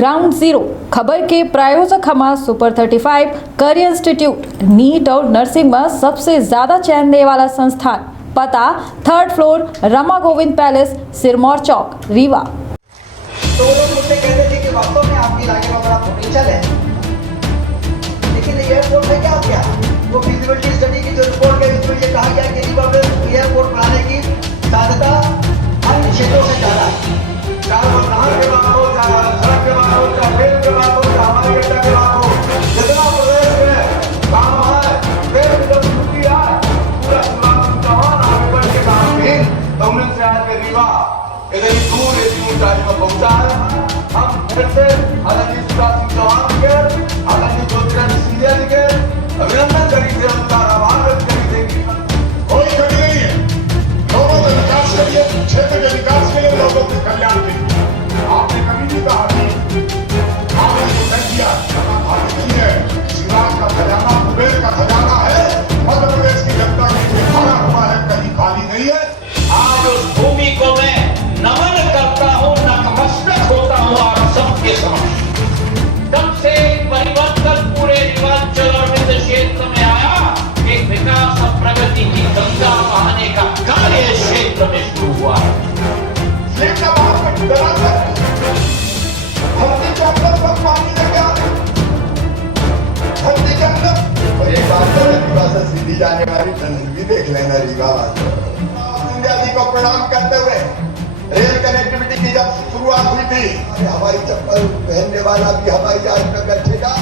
Ground zero खबर के प्रायोजक हमारा सुपर 35 करियर इंस्टीट्यूट नीट और नर्सिंग में सबसे ज्यादा चयन देने वाला संस्थान। पता 3rd floor Rama Govind palace, Sirmaur चौक, रीवा। तो वो लोग मुझसे कहते थे कि वास्तव में आपकी इलाके में बड़ा पोटेंशियल है, लेकिन एयरपोर्ट है क्या क्या? वो फिजिबिलिटी स्टडी की जो रिपोर्ट गई उसमें ये कहा गया कि रीवा में एयरपोर्ट बनाने की साध्यता अन्य क्षेत्रों से ज्यादा है। चाहे वो नहर के बाद हो, चाहे सड़क के बाद हो, चाहे रेल के बाद हो, चाहे हवाई अड्डा के बाद हो, जितना प्रदेश में काम है, फिर जब छुट्टी आए पूरा चौहान आगे बढ़ के काम भी तो उन्हें से आज के रीवा इतनी दूर इतनी ऊंचाई में पहुंचा है। हम फिर से आदरणीय शिवराज सिंह चौहान के, आदरणीय ज्योतिरादित्य सिंधिया जी के अभिनंदन करी थे, उनका आभार व्यक्त करी थे। कोई कमी नहीं है, लोगों के विकास के लिए, क्षेत्र के विकास के लिए, लोगों के कल्याण के लिए। आपने कभी नहीं कहा कि आपने जो तय किया खाली नहीं है। शिवराज का खजाना, कुबेर का खजाना है, मध्य प्रदेश की जनता के लिए भरा हुआ है, कहीं खाली नहीं है। आज उस भूमि को मैं नमन करता हूँ, नतमस्तक होता हूँ आप सबके समक्ष। तब से परिवर्तन पूरे हिमाचल और विंध्य क्षेत्र में आया, एक विकास और प्रगति की गंगा बहाने का कार्य इस क्षेत्र में शुरू हुआ है। धरती के अंदर सब पानी लेके आते, धरती के अंदर। और एक बात तो रीवा से सीधी जाने वाली टनल भी देख लेना रीवा वाले। सिंधिया जी को प्रणाम करते हुए रेल कनेक्टिविटी की जब शुरुआत हुई थी, हवाई चप्पल पहनने वाला भी हवाई जहाज में बैठेगा।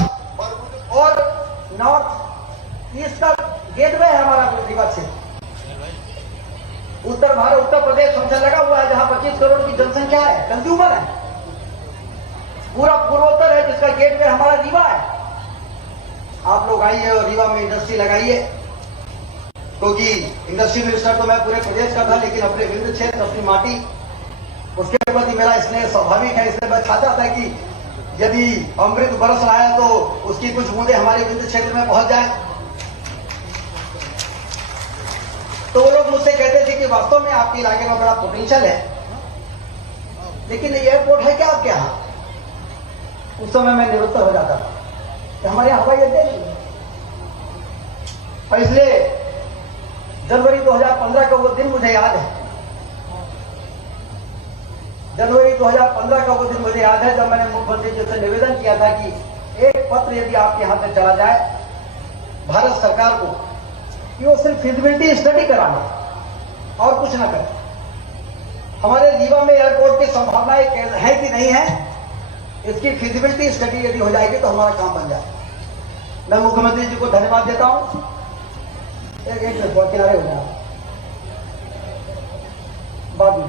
और नॉर्थ ईस्ट का गेटवे है हमारा रीवा क्षेत्र। उत्तर भारत, उत्तर प्रदेश हमसे लगा हुआ है, जहां 25 करोड़ की जनसंख्या है, कंज्यूमर है। पूरा पूर्वोत्तर है जिसका गेटवे हमारा रीवा है। आप लोग आइए और रीवा में इंडस्ट्री लगाइए, क्योंकि इंडस्ट्री मिनिस्टर तो मैं पूरे प्रदेश का था, लेकिन अपने विंध्य क्षेत्र, अपनी माटी, उसके प्रति मेरा स्नेह स्वाभाविक है। इसलिए मैं चाहता था कि यदि अमृत बरस रहा है तो उसकी कुछ बूंदे हमारे विंध्य क्षेत्र में पहुंच जाए। तो वो लोग मुझसे कहते थे कि वास्तव में आपके इलाके में बड़ा पोटेंशियल है, लेकिन एयरपोर्ट है क्या आपके यहाँ? उस समय मैं निरुत्तर हो जाता था कि हमारे यहाँ हवाई अड्डे नहीं है। और इसलिए जनवरी 2015 का वो दिन मुझे याद है। जनवरी 2015 का वो दिन मुझे याद है जब मैंने मुख्यमंत्री जी से निवेदन किया था कि एक पत्र यदि आपके यहां से चला जाए भारत सरकार को कि वो सिर्फ फिजिबिलिटी स्टडी कराना और कुछ ना करे। हमारे रीवा में एयरपोर्ट की संभावनाएं है कि नहीं है, इसकी फिजिबिलिटी स्टडी यदि हो जाएगी तो हमारा काम बन जाए। मैं मुख्यमंत्री जी को धन्यवाद देता हूं। एक मिनट किनारे हो जाए बाद में।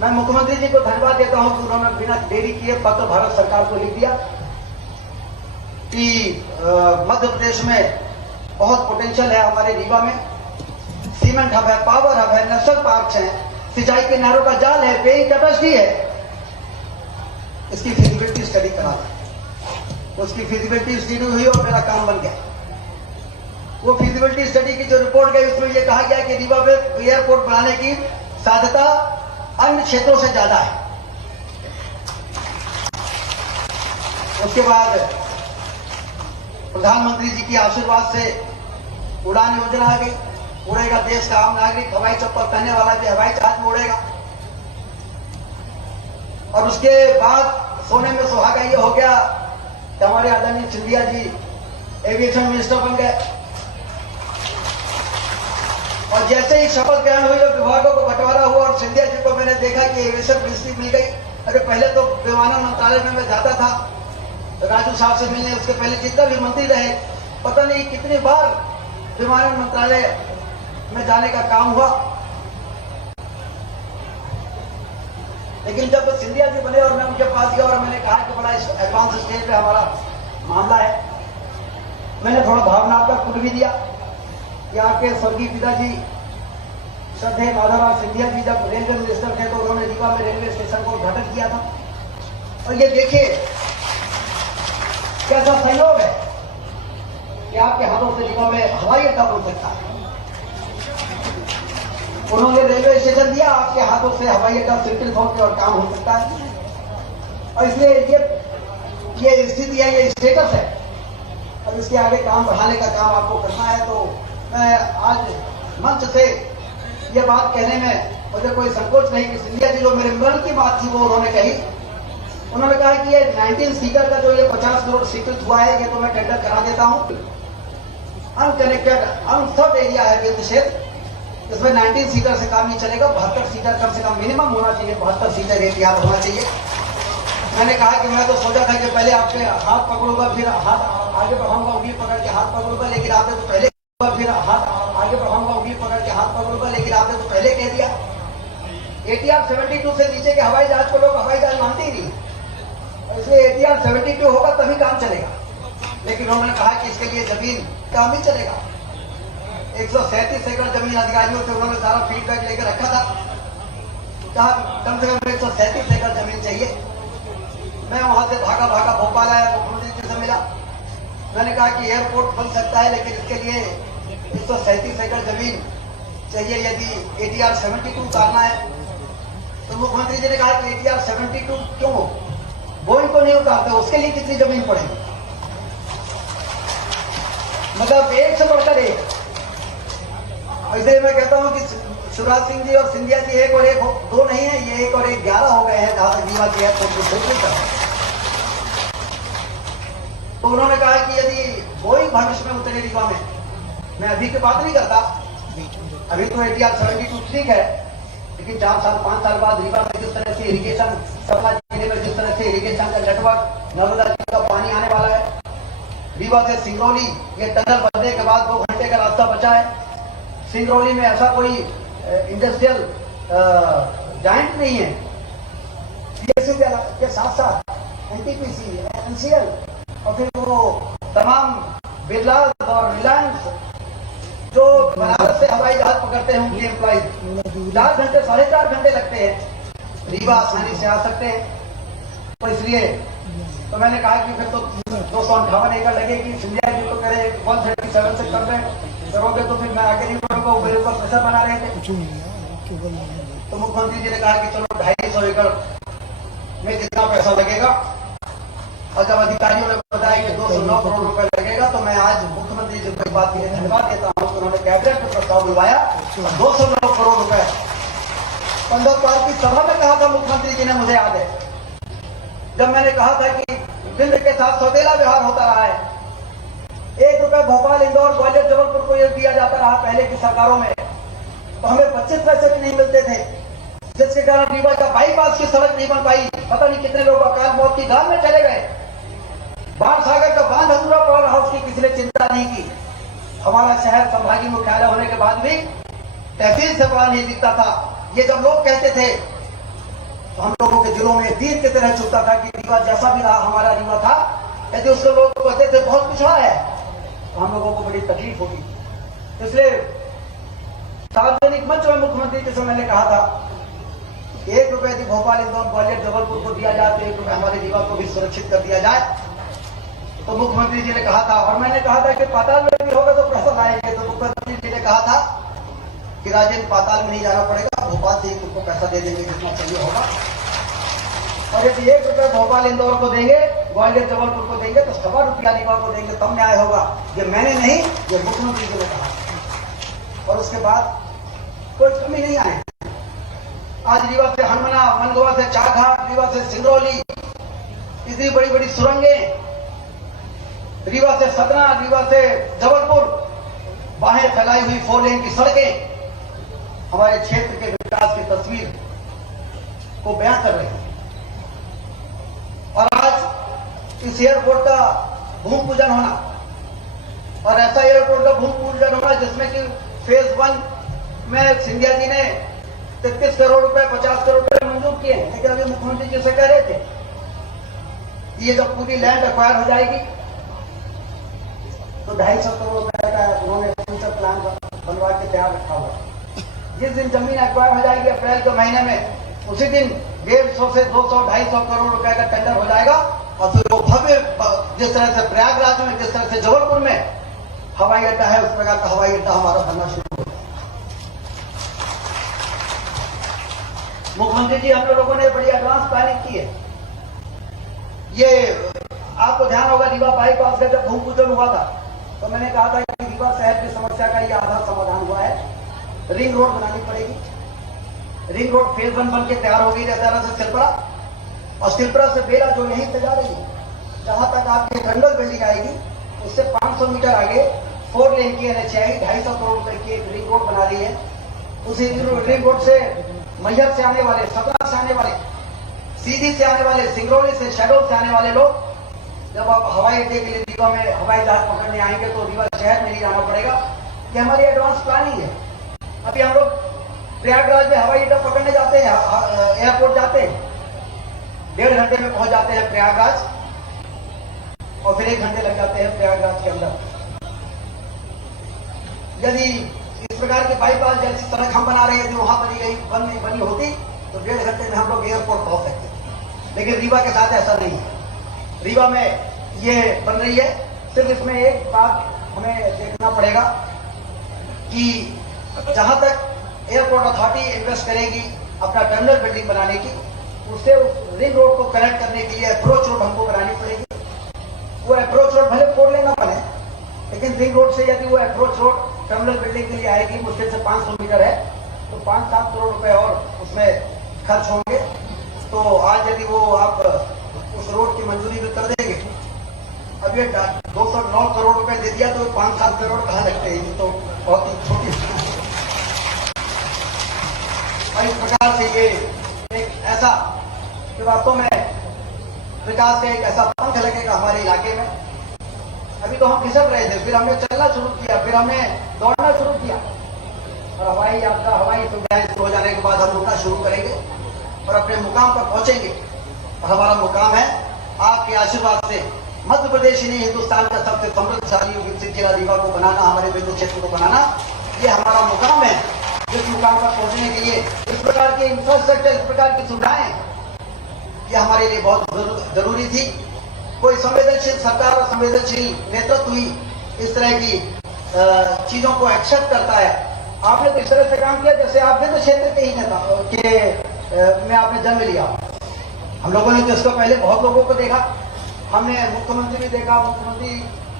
मैं मुख्यमंत्री जी को धन्यवाद देता हूं कि उन्होंने बिना देरी किए पत्र भारत सरकार को लिख दिया कि मध्य प्रदेश में बहुत पोटेंशियल है। हमारे रीवा में सीमेंट हब है, पावर हब है, नेशनल पार्क है, सिंचाई के नहरों का जाल है, पेइंग कैपेसिटी है। इसकी फिजिबिलिटी स्टडी करा, उसकी फिजिबिलिटी स्टडी हुई और मेरा काम बन गया। वो फिजिबिलिटी स्टडी की जो रिपोर्ट गई उसमें यह कहा गया कि रीवा में एयरपोर्ट बनाने की साध्यता अन्य क्षेत्रों से ज्यादा है। उसके बाद प्रधानमंत्री जी की आशीर्वाद से उड़ान योजना आ गई। उड़ेगा देश का आम नागरिक, हवाई चप्पल पहनने वाला भी हवाई जहाज में उड़ेगा। और उसके बाद सोने में सुहागा ये हो गया कि हमारे आदरणीय सिंधिया जी एविएशन मिनिस्टर बन गए। और जैसे ही शपथ ग्रहण हुई और विभागों को बंटवारा हुआ और सिंधिया जी को मैंने देखा कि एविएशन मिनिस्ट्री मिल गई। अरे पहले तो विमानन मंत्रालय में मैं जाता था राजू साहब से मिलने, उसके पहले जितना भी मंत्री रहे, पता नहीं कितनी बार विमानन मंत्रालय में जाने का काम हुआ। लेकिन जब सिंधिया जी बने और मैं उनके पास गया और मैंने कहा कि बड़ा एडवांस स्टेज पे हमारा मामला है, मैंने थोड़ा भावनात्मक पुट भी दिया कि आपके स्वर्गीय पिताजी श्रद्धेय माधवराव सिंधिया जी जब रेलवे मिनिस्टर थे तो उन्होंने रीवा में रेलवे स्टेशन का उद्घाटन किया था। और ये देखिए कैसा सहयोग है कि आपके हाथों से रीवा में हवाई अड्डा बन सकता है। उन्होंने रेलवे स्टेशन दिया, आपके हाथों से हवाई अड्डा सिंपल फॉर्म और काम हो सकता है। और इसलिए ये स्थिति है, ये स्टेटस है। अब इसके आगे काम बढ़ाने का काम आपको करना है। तो मैं आज मंच से ये बात कहने में मुझे कोई संकोच नहीं कि सिंधिया जी जो मेरे मन की बात थी वो उन्होंने कही। उन्होंने कहा कि ये 19 सीटर का जो ये 50 करोड़ स्वीकृत हुआ है, ये तो मैं टेंडर करा देता हूं। अनकनेक्टेड अनसर्व एरिया है विद्युत क्षेत्र, इसमें 19 सीटर से काम नहीं चलेगा। 72 सीटर कम से कम मिनिमम होना चाहिए, 72 सीटर एटीआर होना चाहिए। मैंने कहा कि मैं तो सोचा था कि पहले आपके हाथ पकड़ूंगा, फिर हाथ आगे बढ़ाऊंगा, उंगली पकड़ के हाथ पकड़ूंगा, लेकिन आपने तो पहले फिर हाथ आगे बढ़ाऊंगा, उंगली पकड़ के हाथ पकड़ूंगा, लेकिन आपने तो पहले कह दिया। एटीआर 72 से नीचे के हवाई जहाज को लोग हवाई जहाज मानते ही नहीं, इसलिए एटीआर 72 होगा तभी काम चलेगा। लेकिन उन्होंने कहा कि इसके लिए जमीन काम नहीं चलेगा। 137 एकड़ जमीन अधिकारियों से उन्होंने सारा फीडबैक लेकर रखा था, कहा कम से कम 137 एकड़ जमीन चाहिए। मैं वहां से भागा भोपाल आया, मुख्यमंत्री जी से मिला। मैंने कहा कि एयरपोर्ट बन सकता है, लेकिन इसके लिए 137 एकड़ जमीन चाहिए यदि एटीआर 72 उतारना है। तो मुख्यमंत्री जी ने कहा कि एटीआर 72 क्यों, बोइंग को नहीं उतारते, उसके लिए कितनी जमीन पड़ेगी। मतलब एक से बढ़कर एक। ऐसे मैं कहता हूं कि शिवराज सिंह जी और सिंधिया जी एक और एक दो नहीं है, ये एक और एक 11 हो गए हैं जहां तक रीवा के एयरपोर्ट को छोड़कर। तो उन्होंने कहा कि यदि बोइंग भविष्य में उतरे रीवा में, मैं अभी की बात नहीं करता, अभी तो एटीआर 72 ठीक है, लेकिन 4 साल 5 साल बाद रीवा में जिस तरह से इरिगेशन, सतना जिले में जिस तरह से इरिगेशन का नेटवर्क, नर्मदा जी का पानी आने वाला है, रीवा से सिंगरौली ये टनल बनने के बाद 2 घंटे का रास्ता बचा है। सिंगरौली में ऐसा कोई इंडस्ट्रियल जाइंट नहीं है। पीएसयू के साथ साथ एनटीपीसी, एनसीएल और फिर वो तमाम बिरला और रिलायंस जो बनारस से हवाई जहाज पकड़ते हैं, उनके एम्प्लॉइज 4 घंटे 4.5 घंटे लगते हैं, रीवा आसानी से आ सकते हैं। तो इसलिए तो मैंने कहा कि फिर तो 258 एकड़ लगेगी। सिंधिया जी तो कह रहे 137 से कर रहे करोगे, तो फिर मैं आगे नहीं बढ़ूंगा, मेरे ऊपर प्रेशर बना रहे थे। तो मुख्यमंत्री जी ने कहा कि चलो 250 एकड़ में जितना पैसा लगेगा, और जब अधिकारियों ने बताया कि 209 करोड़ रुपए लगेगा, तो मैं आज मुख्यमंत्री जी को बात के लिए धन्यवाद देता हूं। उन्होंने कैबिनेट में प्रस्ताव बुलवाया, 209 करोड़ रुपए 15 पार की सभा में कहा था मुख्यमंत्री जी ने, मुझे याद है, जब मैंने कहा था कि केंद्र के साथ सौदेला व्यवहार होता रहा है। 1 रुपए भोपाल, इंदौर, ग्वालियर, जबलपुर को ये दिया जाता रहा पहले की सरकारों में, तो हमें 25 पैसे भी नहीं मिलते थे, जिसके कारण रीवा का बाईपास की सड़क नहीं बन पाई। पता नहीं कितने लोग अकाल मौत की घाट में चले गए। बाण सागर का बांध अधूरा पड़ा रहा, उसकी किसी ने चिंता नहीं की। हमारा शहर संभागीय मुख्यालय होने के बाद भी तहसील से बड़ा नहीं दिखता था। ये जब लोग कहते थे तो हम लोगों के दिलों में तीर की तरह चुभता था कि रीवा जैसा भी रहा हमारा रीवा था, यदि उसके लोग कहते थे बहुत पिछड़ा है, तो हम लोगों को बड़ी तकलीफ होगी। इसलिए सार्वजनिक मंच में मुख्यमंत्री जी से मैंने कहा था 1 रुपए यदि भोपाल, इंदौर, ग्वालियर, जबलपुर को दिया जाए तो 1 रुपए हमारे रीवा को भी सुरक्षित कर दिया जाए। तो मुख्यमंत्री जी ने कहा था, और मैंने कहा था कि पाताल में भी होगा तो पैसा लाएंगे। तो मुख्यमंत्री जी ने कहा था कि राजेंद्र पाताल में नहीं जाना पड़ेगा, भोपाल से ही तुमको पैसा दे देंगे जितना चाहिए होगा। और यदि 1 रुपए भोपाल, इंदौर को देंगे, ग्वालियर, जबलपुर को देंगे, तो 1.25 रुपया रीवा को देंगे, तब न्याय होगा। ये मैंने नहीं, ये मुख्यमंत्री जी ने कहा। और उसके बाद कोई कमी नहीं आई। आज रीवा से हनुमना, मनगोवा से चाघाट, रीवा से सिंगरौली, इतनी बड़ी बड़ी सुरंगें, रीवा से सतना, रीवा से जबलपुर, बाहें फैलाई हुई 4 लेन की सड़कें हमारे क्षेत्र के विकास की तस्वीर को बयां कर रही है। और आज इस एयरपोर्ट का भूमि पूजन होना, और ऐसा एयरपोर्ट का भूमि पूजन होना जिसमें कि फेज 1 में सिंधिया जी ने 33 करोड़ रुपए, 50 करोड़ रुपए मंजूर किए। लेकिन अभी मुख्यमंत्री जी से कह रहे थे ये जब पूरी लैंड एक्वायर हो जाएगी तो 250 करोड़ रुपए का उन्होंने फ्यूचर प्लान बनवा के तैयार रखा हुआ। जिस दिन जमीन एक्वायर हो जाएगी अप्रैल के महीने में, उसी दिन 150 से 200, 250 करोड़ रुपए का टेंडर हो जाएगा। और फिर वो भव्य, जिस तरह से प्रयागराज में, जिस तरह से जबलपुर में हवाई अड्डा है, उस प्रकार का हवाई अड्डा हमारा बनना शुरू हो जाएगा। मुख्यमंत्री जी, हम लोगों ने बड़ी एडवांस प्लानिंग की है। ये आपको ध्यान होगा रीवा बाईपास का जब भूमि पूजन हुआ था तो मैंने कहा था कि रीवा शहर की समस्या का ये आधा समाधान हुआ है। रिंग रोड बनानी पड़ेगी। रिंग रोड फेज 1 बन के तैयार हो गई रसारा से सिलपरा, और सिलपरा से बेला जो यहीं से जा रही है जहां तक आपकी टंडल बिल्डिंग आएगी उससे 500 मीटर आगे 4 लेन की NH 250 करोड़ रुपए की एक रिंग रोड बना रही है। उसी रिंग रोड से मैहर से आने वाले, सतना से आने वाले, सीधी से आने वाले, सिंगरौली से, शहडोल से आने वाले लोग जब आप हवाई अड्डे के लिए रीवा में हवाई जहाज पकड़ने आएंगे तो रीवा शहर में नहीं जाना पड़ेगा। ये हमारी एडवांस प्लानिंग है। अभी हम लोग प्रयागराज में हवाई अड्डा पकड़ने जाते हैं, एयरपोर्ट जाते हैं, 1.5 घंटे में पहुंच जाते हैं प्रयागराज, और फिर 1 घंटे लग जाते हैं प्रयागराज के अंदर। यदि इस प्रकार की बाईपास जैसी सड़क हम बना रहे हैं जो वहां बनी होती तो 1.5 घंटे में हम लोग एयरपोर्ट पहुंच सकते। लेकिन रीवा के साथ ऐसा नहीं है। रीवा में ये बन रही है। सिर्फ इसमें एक बात हमें देखना पड़ेगा कि जहां तक एयरपोर्ट अथॉरिटी इन्वेस्ट करेगी अपना टर्मिनल बिल्डिंग बनाने की, उससे उस रिंग रोड को कनेक्ट करने के लिए अप्रोच रोड हमको बनानी पड़ेगी। वो अप्रोच रोड भले 4 लेन ना बने, लेकिन रिंग रोड से यदि वो अप्रोच रोड टर्मिनल बिल्डिंग के लिए आएगी, मुश्किल से 500 मीटर है, तो 5-7 करोड़ रुपए और उसमें खर्च होंगे। तो आज यदि वो आप उस रोड की मंजूरी भी कर देंगे, अब ये 209 करोड़ रुपए दे दिया तो 5-7 करोड़ कहाँ लगते हैं, ये तो बहुत ही छोटी। और इस प्रकार से ये एक ऐसा कि वास्तव में विकास का एक ऐसा पंख लगेगा हमारे इलाके में। अभी तो हम फिसल रहे थे, फिर हमने चलना शुरू किया, फिर हमने दौड़ना शुरू किया, और हवाई यात्रा, हवाई सुविधाएं शुरू हो जाने के बाद हम रुकना शुरू करेंगे और अपने मुकाम पर पहुंचेंगे। और हमारा मुकाम है आपके आशीर्वाद से मध्य प्रदेश ही नहीं हिंदुस्तान का सबसे समृद्धशाली विकसित जिला रीवा को बनाना, हमारे बिंदु क्षेत्र को बनाना, ये हमारा मुकाम है। जिस मुकाम पर पहुंचने के लिए इस प्रकार के इंफ्रास्ट्रक्चर, इस प्रकार की सुविधाएं, ये हमारे लिए बहुत जरूरी थी। कोई संवेदनशील सरकार और संवेदनशील नेतृत्व ही इस तरह की चीजों को एक्सेप्ट करता है। आपने तो इस तरह से काम किया जैसे आप बिंदु क्षेत्र के ही नेता में आपने जन्म लिया। हम लोगों ने तो इसको पहले बहुत लोगों को देखा, हमने मुख्यमंत्री भी देखा, मुख्यमंत्री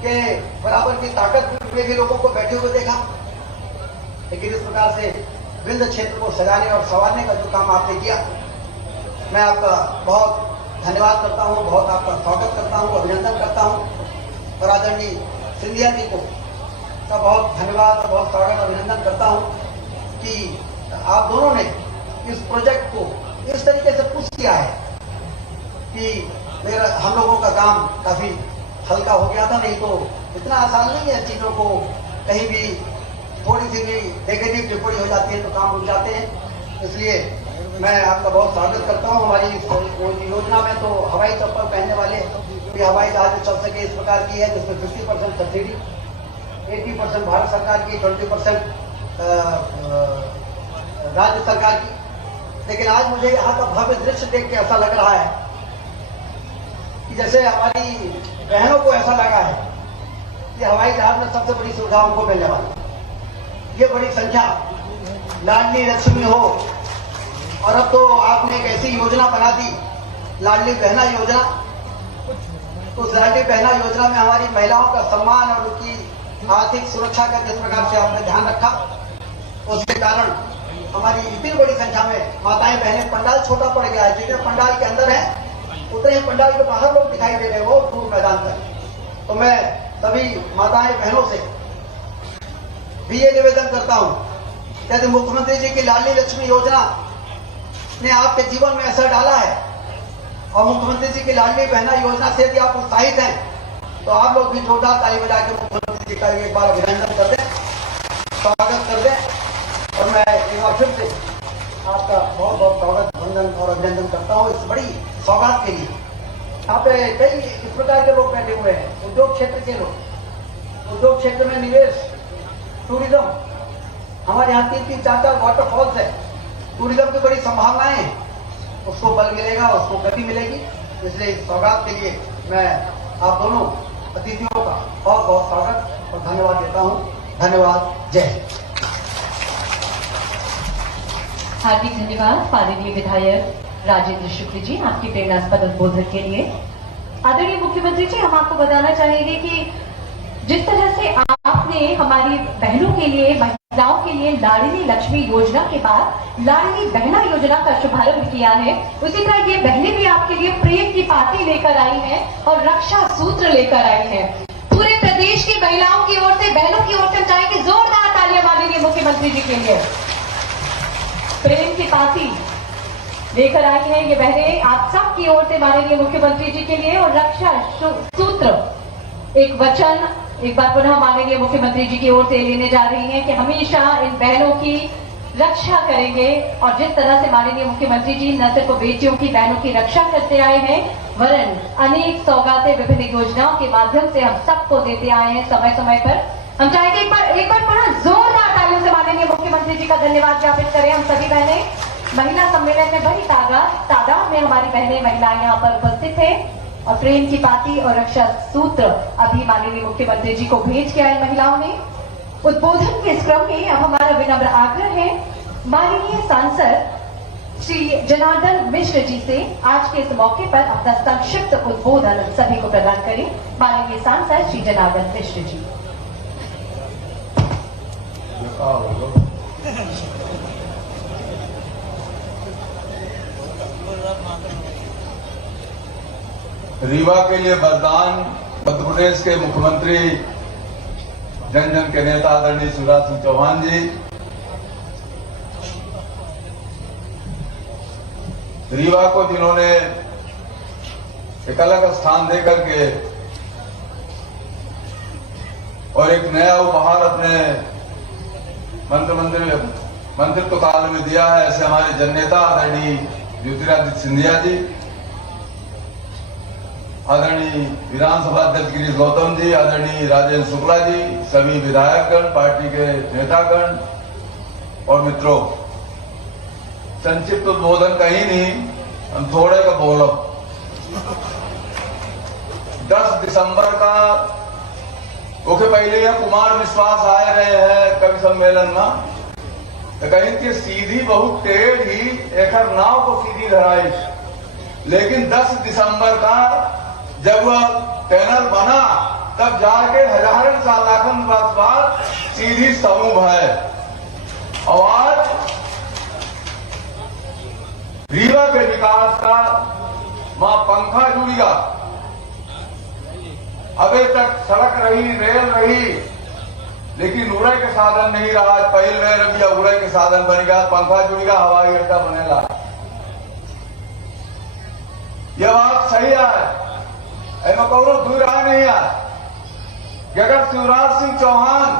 के बराबर की ताकत में भी लोगों को बैठे हुए देखा, लेकिन इस प्रकार से बिंदु क्षेत्र को सजाने और संवारने का जो काम आपने किया, मैं आपका बहुत धन्यवाद करता हूं, बहुत आपका स्वागत करता हूं, अभिनंदन करता हूं। और आदरणीय सिंधिया जी को का बहुत धन्यवाद और बहुत स्वागत अभिनंदन करता हूं कि आप दोनों ने इस प्रोजेक्ट को इस तरीके से पुश किया है कि हम लोगों का काम काफी हल्का हो गया था। नहीं तो इतना आसान नहीं है, चीजों को कहीं भी थोड़ी सी भी नेगेटिव टिप्पणी हो जाती है तो काम रुक जाते हैं। इसलिए मैं आपका बहुत स्वागत करता हूं। हमारी योजना में तो हवाई चप्पल पहनने वाले हवाई जहाज चल सके इस प्रकार की है, जिसमें 50% सब्सिडी, 80% भारत सरकार की, 20% राज्य सरकार की। लेकिन आज मुझे यहाँ का भव्य दृश्य देख के ऐसा लग रहा है कि जैसे हमारी बहनों को ऐसा लगा है कि हवाई जहाज में सबसे बड़ी सुविधा उनको मिलने वाली। ये बड़ी संख्या लाडली लक्ष्मी हो, और अब तो आपने एक ऐसी योजना बना दी लाडली बहना योजना। उस लाडली बहना योजना में हमारी महिलाओं का सम्मान और उनकी आर्थिक सुरक्षा का जिस प्रकार से आपने ध्यान रखा, उसके कारण हमारी इतनी बड़ी संख्या में माताएं बहनें, पंडाल छोटा पड़ गया है, जितने पंडाल के अंदर है उतने ही पंडाल के बाहर लोग दिखाई दे रहे हैं, वो दूर मैदान तक। तो मैं सभी माताएं बहनों से भी ये निवेदन करता हूं, यदि मुख्यमंत्री जी की लाडली लक्ष्मी योजना ने आपके जीवन में असर डाला है और मुख्यमंत्री जी की लाडली बहना योजना से यदि आप उत्साहित हैं, तो आप लोग भी जोरदार ताली बजा के मुख्यमंत्री जी का एक बार अभिनंदन कर दें, स्वागत कर दें। और मैं एक बार फिर से आपका बहुत बहुत स्वागत, वंदन और अभिनंदन करता हूँ इस बड़ी सौगात के लिए। यहाँ पे कई इस प्रकार के लोग बैठे हुए हैं, उद्योग क्षेत्र के लोग, उद्योग क्षेत्र में निवेश, टूरिज्म, हमारे यहाँ 3-3, 4-4 वाटरफॉल्स है, टूरिज्म की बड़ी संभावनाएं हैं, उसको बल मिलेगा, उसको गति मिलेगी। इसलिए इस सौगात के लिए मैं आप दोनों अतिथियों का बहुत बहुत स्वागत और धन्यवाद देता हूँ। धन्यवाद, जय हिंद। हार्दिक धन्यवाद माननीय विधायक राजेंद्र शुक्ल जी आपके प्रेरणास्पद उद्बोधन के लिए। आदरणीय मुख्यमंत्री जी, हम आपको बताना चाहेंगे कि जिस तरह से आपने हमारी बहनों के लिए, महिलाओं के लिए लाडली लक्ष्मी योजना के बाद लाडली बहना योजना का शुभारंभ किया है, उसी तरह ये बहनें भी आपके लिए प्रेम की पाती लेकर आई हैं और रक्षा सूत्र लेकर आई हैं। पूरे प्रदेश की महिलाओं की ओर से, बहनों की ओर से चाहेंगे जोरदार तालियां माननीय मुख्यमंत्री जी के लिए। प्रेम की पाती लेकर आई है ये बहनें आप सब की ओर से माननीय मुख्यमंत्री जी के लिए, और रक्षा सूत्र एक वचन एक बार पुनः माननीय मुख्यमंत्री जी की ओर से लेने जा रही हैं कि हमेशा इन बहनों की रक्षा करेंगे। और जिस तरह से माननीय मुख्यमंत्री जी न सिर्फ बेटियों की, बहनों की रक्षा करते आए हैं, वरन अनेक सौगातें विभिन्न योजनाओं के माध्यम से हम सबको देते आए हैं समय समय पर। हम चाहेंगे एक बार पुनः जोरदार तालियों से माननीय मुख्यमंत्री जी का धन्यवाद ज्ञापित करें। हम सभी बहनें महिला सम्मेलन में बड़ी तादाद में हमारी बहनें, महिलाएं यहाँ पर उपस्थित है और प्रेम की पाती और रक्षा सूत्र अभी माननीय मुख्यमंत्री जी को भेज के आई महिलाओं ने। उद्बोधन के इस क्रम में अब हमारा विनम्र आग्रह है माननीय सांसद श्री जनार्दन मिश्र जी से आज के इस मौके पर अपना संक्षिप्त उद्बोधन सभी को प्रदान करें। माननीय सांसद श्री जनार्दन मिश्र जी। रीवा के लिए वरदान मध्य प्रदेश के मुख्यमंत्री, जन जन के नेता आदरणीय शिवराज सिंह चौहान जी, रीवा को जिन्होंने एक अलग स्थान देकर के और एक नया उपहार अपने मंत्रित्व काल में दिया है, ऐसे हमारे जननेता आदरणीय ज्योतिरादित्य सिंधिया जी, आदरणीय विधानसभा अध्यक्ष गिरीश गौतम जी, आदरणीय राजेंद्र शुक्ला जी, सभी विधायकगण, पार्टी के नेतागण और मित्रों, संक्षिप्त उद्बोधन कहीं नहीं, हम थोड़े का बोलो। 10 दिसंबर का ओके पहले यह कुमार विश्वास आए रहे हैं कवि सम्मेलन में, तो कहीं कि सीधी बहुत टेढ़ी एक नाव को सीधी धराई, लेकिन 10 दिसंबर का जब वह पैनल बना तब जाके हजारों साल लाखों वर्ष बाद सीधी समूह है। और आज रीवा के विकास का मां पंखा जुड़ेगा। अभी तक सड़क रही, रेल रही, लेकिन उड़े के साधन नहीं रहा। पहल में रबिया उड़े के साधन बनेगा, पंखा जुड़ेगा, हवाई अड्डा बनेगा। यह बात सही है, ऐसा कौनो दूर रहा नहीं है कि अगर शिवराज सिंह चौहान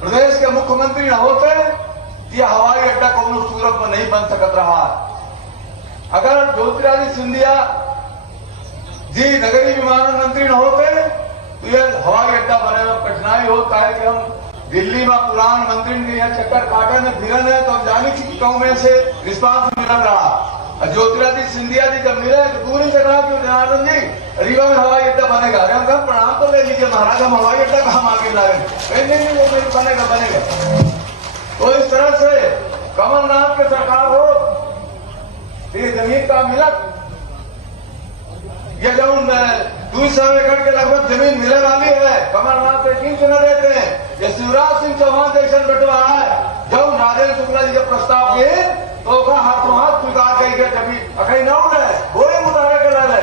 प्रदेश के मुख्यमंत्री न होते तो यह हवाई अड्डा कौनो सूरत में नहीं बन सकत रहा। अगर ज्योतिरादित्य सिंधिया जी नगरीय विमानन मंत्री न होते तो यह हवाई अड्डा बने में कठिनाई होता है कि हम दिल्ली में पुरान मंत्री के यहाँ चक्कर काटे में फिरन है, तो हम जाने की गाँव में से रिस्पांस मिल रहा। ज्योतिरादित्य सिंधिया जी जब मिले तो दूरी से कहा कि जनार्दन जी रीवा में हवाई अड्डा बनेगा। अरे हम प्रणाम तो ले लीजिए महाराज, हम हवाई अड्डा कहाँ मांगे ला रहे? नहीं वो मेरे बनेगा। तो इस तरह से कमलनाथ की सरकार हो, ये जमीन का मिलत, ये जो 200 एकड़ के लगभग जमीन मिलने वाली है, कमलनाथ से क्यों सुना देते हैं? ये शिवराज सिंह चौहान जैसा बटवा है, जब राजेंद्र शुक्ला जी के प्रस्ताव किए तो हाथों हाथ स्वीकार करेंगे। जब अखई न उड़े बोले मुतारे के रहे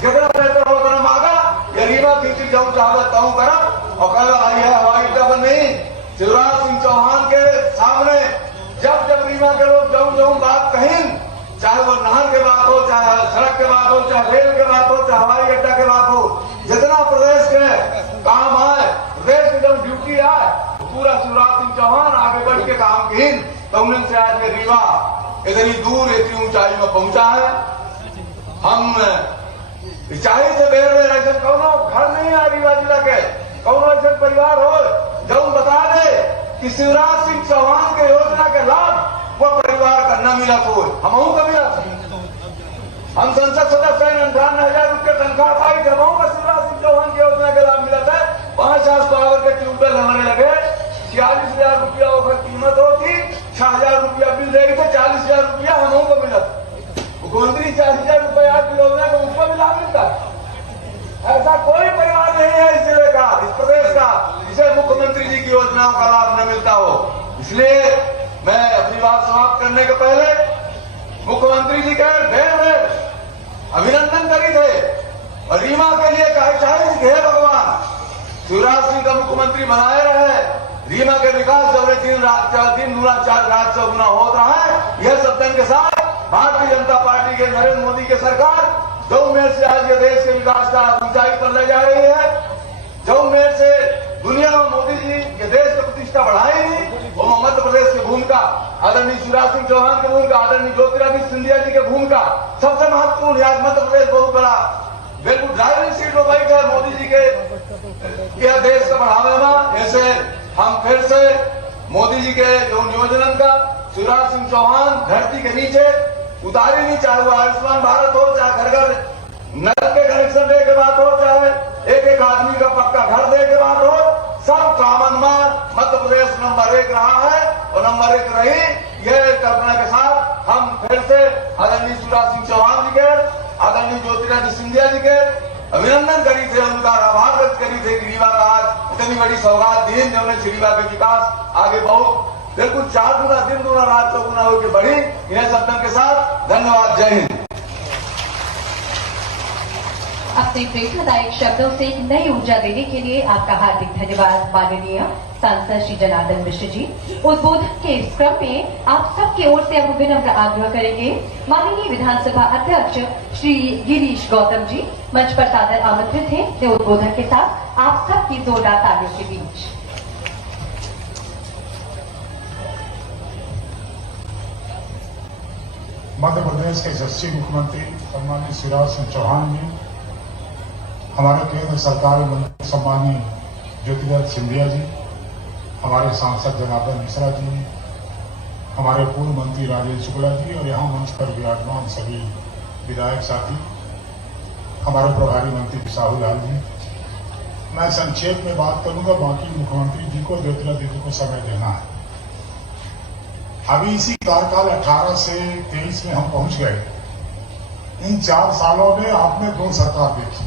जितना बेहतर हो उतना मांगा, ये रीवा की जाऊं चाहता ताऊं करा और कहा आई है हवाई अड्डा पर नहीं। शिवराज सिंह चौहान के सामने जब रीवा के लोग जाऊं बात कहीं, चाहे वो नहर के बात हो, चाहे सड़क के बात हो, चाहे रेल के बात हो, चाहे हवाई अड्डा के बात हो, जितना प्रदेश के काम आए, प्रदेश की जब ड्यूटी आए, पूरा शिवराज सिंह चौहान आगे बढ़ के काम की, तो उनसे आज के रीवा इतनी दूर इतनी ऊंचाई में पहुंचा है। हम ऊंचाई से बेर में ऐसे कौनो घर नहीं है रीवा जिला के, कौनो ऐसे परिवार हो जो बता दे कि शिवराज सिंह चौहान के योजना के लाभ वो परिवार का न मिला तो हम का मिला। हम संसद सदस्य 98,000 रुपये तनख्वाह पाई, जब शिवराज सिंह चौहान की योजना के लाभ मिला था। 5,000 पावर के ट्यूबवेल हमारे लगे, 46,000 रुपया वो कीमत होती, 6,000 रुपया बिल देगी तो 40,000 रुपया हम को मिला। मुख्यमंत्री 40,000 रुपया योजना को उसको भी लाभ मिलता है। ऐसा कोई परिवार नहीं है इस जिले का, इस प्रदेश का, जिसे मुख्यमंत्री जी की योजनाओं का लाभ न मिलता हो। इसलिए मैं अपनी बात समाप्त करने के पहले मुख्यमंत्री जी के ढेर अभिनंदन करी थे और रीमा के लिए चाहे कि हे भगवान शिवराज सिंह का मुख्यमंत्री बनाए रहे, रीमा के विकास जब दिन गुना 4 रात चौगुना हो रहा है। यह सत्य के साथ भारतीय जनता पार्टी के नरेंद्र मोदी की सरकार जो मेर से आज ये देश के विकास का ऊंचाई पर ले जा रही है, जो मेर से दुनिया में मोदी जी के देश की प्रतिष्ठा बढ़ाएगी, वो मध्य प्रदेश की भूमिका, आदरणीय शिवराज सिंह चौहान की भूमिका, आदरणीय ज्योतिरादित्य सिंधिया जी की भूमिका सबसे महत्वपूर्ण है। मध्य प्रदेश बहुत बड़ा बिल्कुल ड्राइविंग सीट पर बैठे है मोदी जी के देश को बढ़ावे में। ऐसे हम फिर से मोदी जी के जो नियोजन का शिवराज सिंह चौहान धरती के नीचे उतारी नहीं, चाहे वो आयुष्मान भारत हो, चाहे घर घर नल के कनेक्शन दे के बात हो, चाहे एक आदमी का पक्का घर दे के बात हो, सब कामन मान मध्य प्रदेश नंबर 1 रहा है और नंबर 1 रही। यह कल्पना के साथ हम फिर से आदरणीय शिवराज सिंह चौहान जी के, आदरणीय ज्योतिरादित्य सिंधिया जी के अभिनंदन करी थे, उनका आभार व्यक्त करी थे कि रीवा का आज इतनी बड़ी सौगात दी जिन्होंने रीवा के विकास आगे बहुत बिल्कुल 4 गुना दिन गुना रात चौगुना होकर बढ़ी। इन्हें शब्दों के साथ धन्यवाद। जय हिंद। अपने प्रेरणादायक शब्दों से एक नई ऊर्जा देने के लिए आपका हार्दिक धन्यवाद माननीय सांसद श्री जनार्दन मिश्र जी। उद्बोधन के इस क्रम में आप सबकी ओर से अब विनम्र आग्रह करेंगे माननीय विधानसभा अध्यक्ष श्री गिरीश गौतम जी मंच पर सादर आमंत्रित हैं अपने उद्बोधन के साथ आप सबकी जोरदार तालियों के बीच। मध्य प्रदेश के यशस्वी मुख्यमंत्री सम्मानित शिवराज सिंह चौहान जी, हमारे केंद्र सरकार में सम्मानित ज्योतिरादित्य सिंधिया जी, हमारे सांसद जनार्दन मिश्रा जी, हमारे पूर्व मंत्री राजेश शुक्ला जी और यहाँ मंच पर विराजमान सभी विधायक साथी, हमारे प्रभारी मंत्री साहू लाल जी। मैं संक्षेप में बात करूंगा, बाकी मुख्यमंत्री जी को ज्योतिरादित्य जी को समय देना है। अभी इसी कार्यकाल 18 से 23 में हम पहुंच गए। इन 4 सालों में आपने 2 सरकार देखी।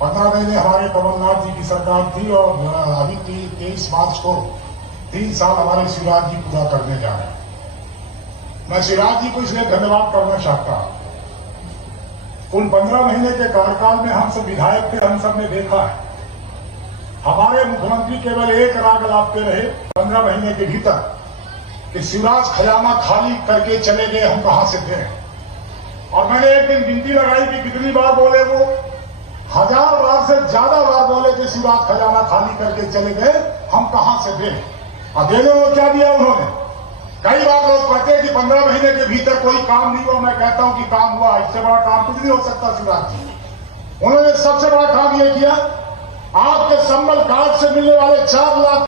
15 महीने हमारे कमलनाथ जी की सरकार थी और अभी 23 मार्च को 3 साल हमारे शिवराज जी पूरा करने जा रहे हैं। मैं शिवराज जी को इसलिए धन्यवाद करना चाहता हूं। उन 15 महीने के कार्यकाल में हम सब विधायक थे, हम सब ने देखा है हमारे मुख्यमंत्री केवल एक राग लापते रहे 15 महीने के भीतर कि शिवराज खजाना खाली करके चले गए, हम कहां से थे। और मैंने एक दिन गिनती लगाई कि कितनी बार बोले वो, 1000 बार से ज्यादा बार बोले कि शिवराज खजाना खाली करके चले गए, हम कहां से थे। और देने को क्या दिया उन्होंने। कई बार लोग कहते हैं कि 15 महीने के भीतर कोई काम नहीं हुआ। मैं कहता हूं कि काम हुआ, इससे बड़ा काम कुछ नहीं हो सकता। शिवराज जी उन्होंने सबसे बड़ा काम यह किया, आपके संबल कार्ड से मिलने वाले 4 लाख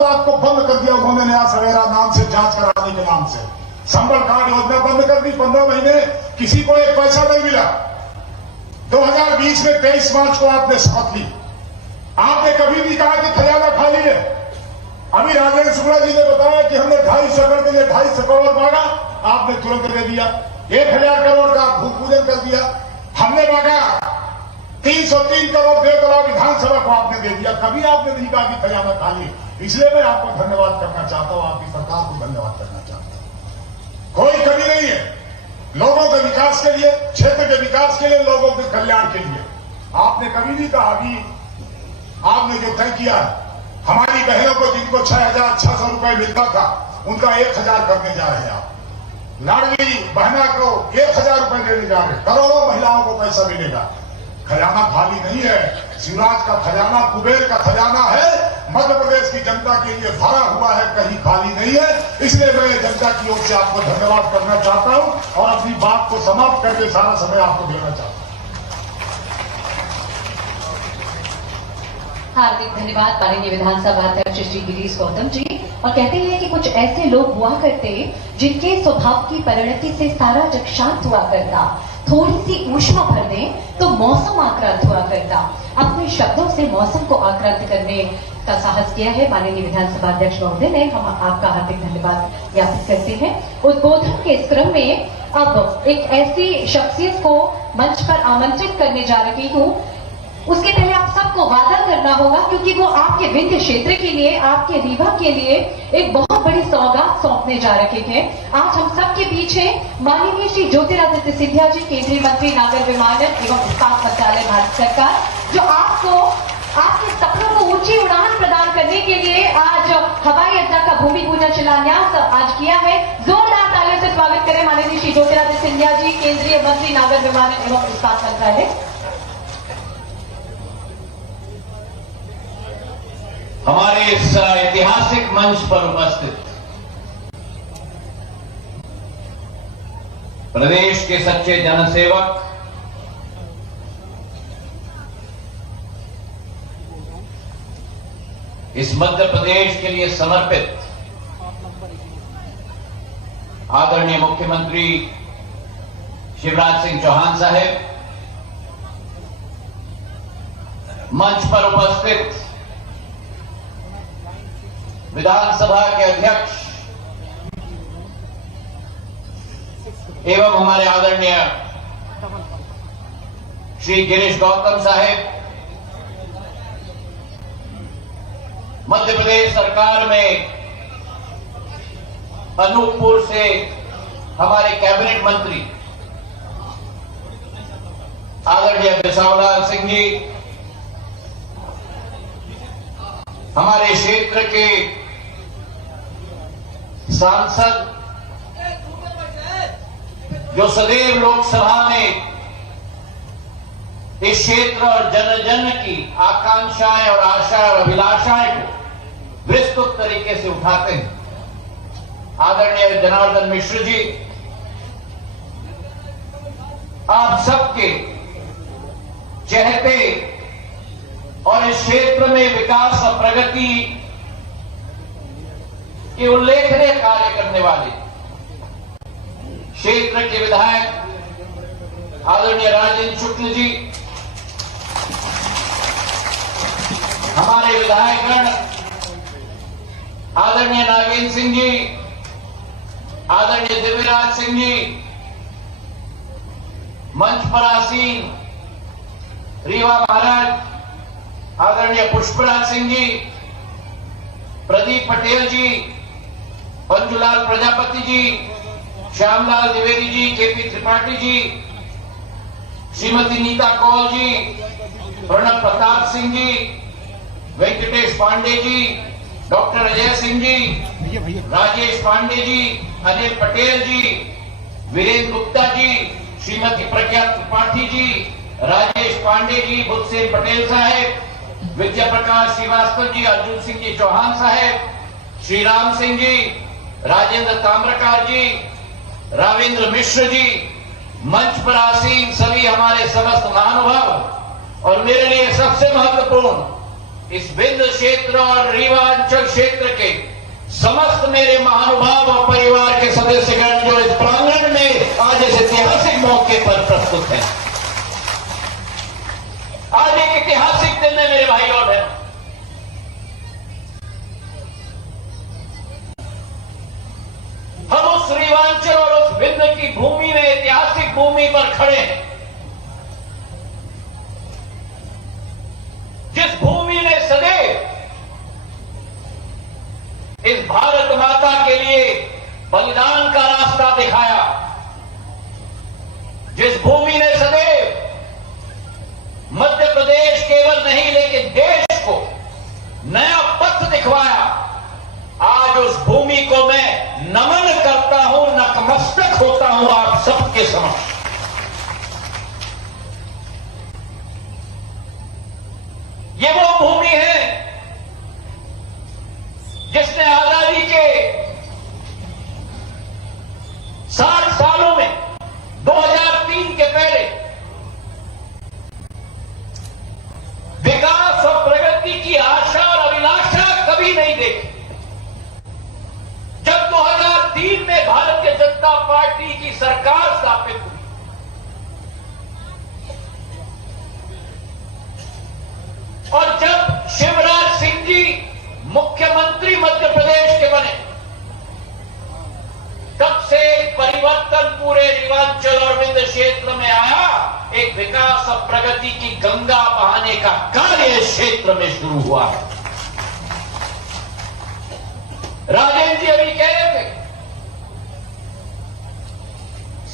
को बंद कर दिया उन्होंने। नया सवेरा नाम से जांच कराने के नाम से संबल कार्ड योजना बंद कर दी। 15 महीने किसी को एक पैसा नहीं मिला। 2020 में 23 मार्च को आपने शपथ ली। आपने कभी भी कहा कि खजाना खाली है। अभी राजेश शुक्ला जी ने बताया कि हमने 250 करोड़ के लिए 250 करोड़ मांगा, आपने तुरंत दे दिया। 1000 करोड़ का भूमि पूजन कर दिया। हमने मांगा 303 करोड़ 1.5 करोड़ विधानसभा को आपने दे दिया। कभी आपने नहीं कहा कि खजाना खाली। इसलिए मैं आपको धन्यवाद करना चाहता हूं, आपकी सरकार को धन्यवाद करना चाहता हूं। कोई कमी नहीं है लोगों के विकास के लिए, क्षेत्र के विकास के लिए, लोगों के कल्याण के लिए। आपने कभी नहीं कहा। अभी आपने जो तय किया है, हमारी बहनों को जिनको 6,600 रुपए मिलता था उनका 1,000 करने जा रहे हैं आप। लाडली बहना को 1,000 रुपए देने जा रहे हैं। करोड़ों महिलाओं को पैसा मिलेगा। खजाना खाली नहीं है। शिवराज का खजाना कुबेर का खजाना है। मध्य प्रदेश की जनता के लिए भरा हुआ है, कहीं खाली नहीं है। इसलिए मैं जनता की ओर से आपको धन्यवाद करना चाहता हूं और अपनी बात को समाप्त करके सारा समय आपको देना चाहता हूं। हार्दिक धन्यवाद माननीय विधानसभा अध्यक्ष श्री गिरीश गौतम जी। और कहते हैं कि कुछ ऐसे लोग हुआ करते जिनके स्वभाव की परिणति से सारा जग शांत हुआ करता। थोड़ी सी ऊष्मा भर दें तो मौसम आक्रांत हुआ करता। अपने शब्दों से मौसम को आक्रांत करने का साहस किया है माननीय विधानसभा अध्यक्ष महोदय ने। हम आपका हार्दिक धन्यवाद ज्ञापित करते हैं। उद्बोधन के इस क्रम में अब एक ऐसी शख्सियत को मंच पर आमंत्रित करने जा रही हूँ। उसके पहले आप सबको वादा करना होगा, क्योंकि वो आपके विंध्य क्षेत्र के लिए, आपके रीवा के लिए एक बहुत बड़ी सौगात सौंपने जा रहे हैं। आज हम सबके बीच है माननीय श्री ज्योतिरादित्य सिंधिया जी, केंद्रीय मंत्री नागर विमानन एवं इस्पात मंत्रालय, भारत सरकार, जो आपको आपके सपनों को ऊंची उड़ान प्रदान करने के लिए आज हवाई अड्डा का भूमि पूजन शिलान्यास आज किया है। जोरदार तालियों से स्वागत करें माननीय श्री ज्योतिरादित्य सिंधिया जी, केंद्रीय मंत्री नागर विमानन एवं इस्पात मंत्रालय। हमारे इस ऐतिहासिक मंच पर उपस्थित प्रदेश के सच्चे जनसेवक, इस मध्य प्रदेश के लिए समर्पित आदरणीय मुख्यमंत्री शिवराज सिंह चौहान साहब, मंच पर उपस्थित विधानसभा के अध्यक्ष एवं हमारे आदरणीय श्री गिरीश गौतम साहब, मध्य प्रदेश सरकार में अनूपपुर से हमारे कैबिनेट मंत्री आदरणीय बिसावलाल सिंह जी, हमारे क्षेत्र के सांसद जो सदैव लोकसभा में इस क्षेत्र और जन जन की आकांक्षाएं और आशा और अभिलाषाएं को विस्तृत तरीके से उठाते हैं, आदरणीय जनार्दन मिश्र जी, आप सबके चहते और इस क्षेत्र में विकास और प्रगति के उल्लेखनीय कार्य करने वाले क्षेत्र के विधायक आदरणीय राजेंद्र शुक्ल जी, हमारे विधायकगण आदरणीय नागेंद्र सिंह जी, आदरणीय दिव्यराज सिंह जी, मंच पर आसीन रीवा महाराज आदरणीय पुष्पराज सिंह जी, प्रदीप पटेल जी, पंजुलाल प्रजापति जी, श्यामलाल द्विवेदी जी, केपी त्रिपाठी जी, श्रीमती नीता कौल जी, प्रणब प्रताप सिंह जी, वेंकटेश पांडे जी, डॉक्टर अजय सिंह जी, राजेश पांडे जी, अनिल पटेल जी, वीरेंद्र गुप्ता जी, श्रीमती प्रज्ञा त्रिपाठी जी, राजेश पांडे जी, बुद्धसेन पटेल साहेब, विद्या प्रकाश श्रीवास्तव जी, अर्जुन सिंह जी चौहान साहेब, श्री राम सिंह जी, राजेंद्र ताम्रकार जी, रावेंद्र मिश्र जी, मंच पर आसीन सभी हमारे समस्त महानुभाव, और मेरे लिए सबसे महत्वपूर्ण इस विंध्य क्षेत्र और रीवा अंचल क्षेत्र के समस्त मेरे महानुभाव और परिवार के सदस्यगण जो इस प्रांगण में आज इस ऐतिहासिक मौके पर प्रस्तुत हैं। आज एक ऐतिहासिक दिन है मेरे भाई और बहन। हम उस रीवांचल और उस विंध्य की भूमि में, ऐतिहासिक भूमि पर खड़े हैं, जिस भूमि ने सदैव इस भारत माता के लिए बलिदान का रास्ता दिखाया, जिस भूमि ने सदैव मध्य प्रदेश केवल नहीं लेकिन देश को नया पथ दिखवाया, आज उस भूमि को मैं नमन करता हूं, नतमस्तक होता हूं आप सबके समक्ष। ये वो भूमि है जिसने आजादी के 60 सालों में 2003 के पहले विकास और प्रगति की आशा और अभिलाषा कभी नहीं देखी। जब 2003 में भारतीय जनता पार्टी की सरकार स्थापित हुई, और जब शिवराज सिंह जी मुख्यमंत्री मध्य प्रदेश के बने, तब से परिवर्तन पूरे रिवांचल और विंध्य क्षेत्र में आया, एक विकास और प्रगति की गंगा बहाने का कार्य इस क्षेत्र में शुरू हुआ है। राजेंद्र जी अभी कह रहे थे,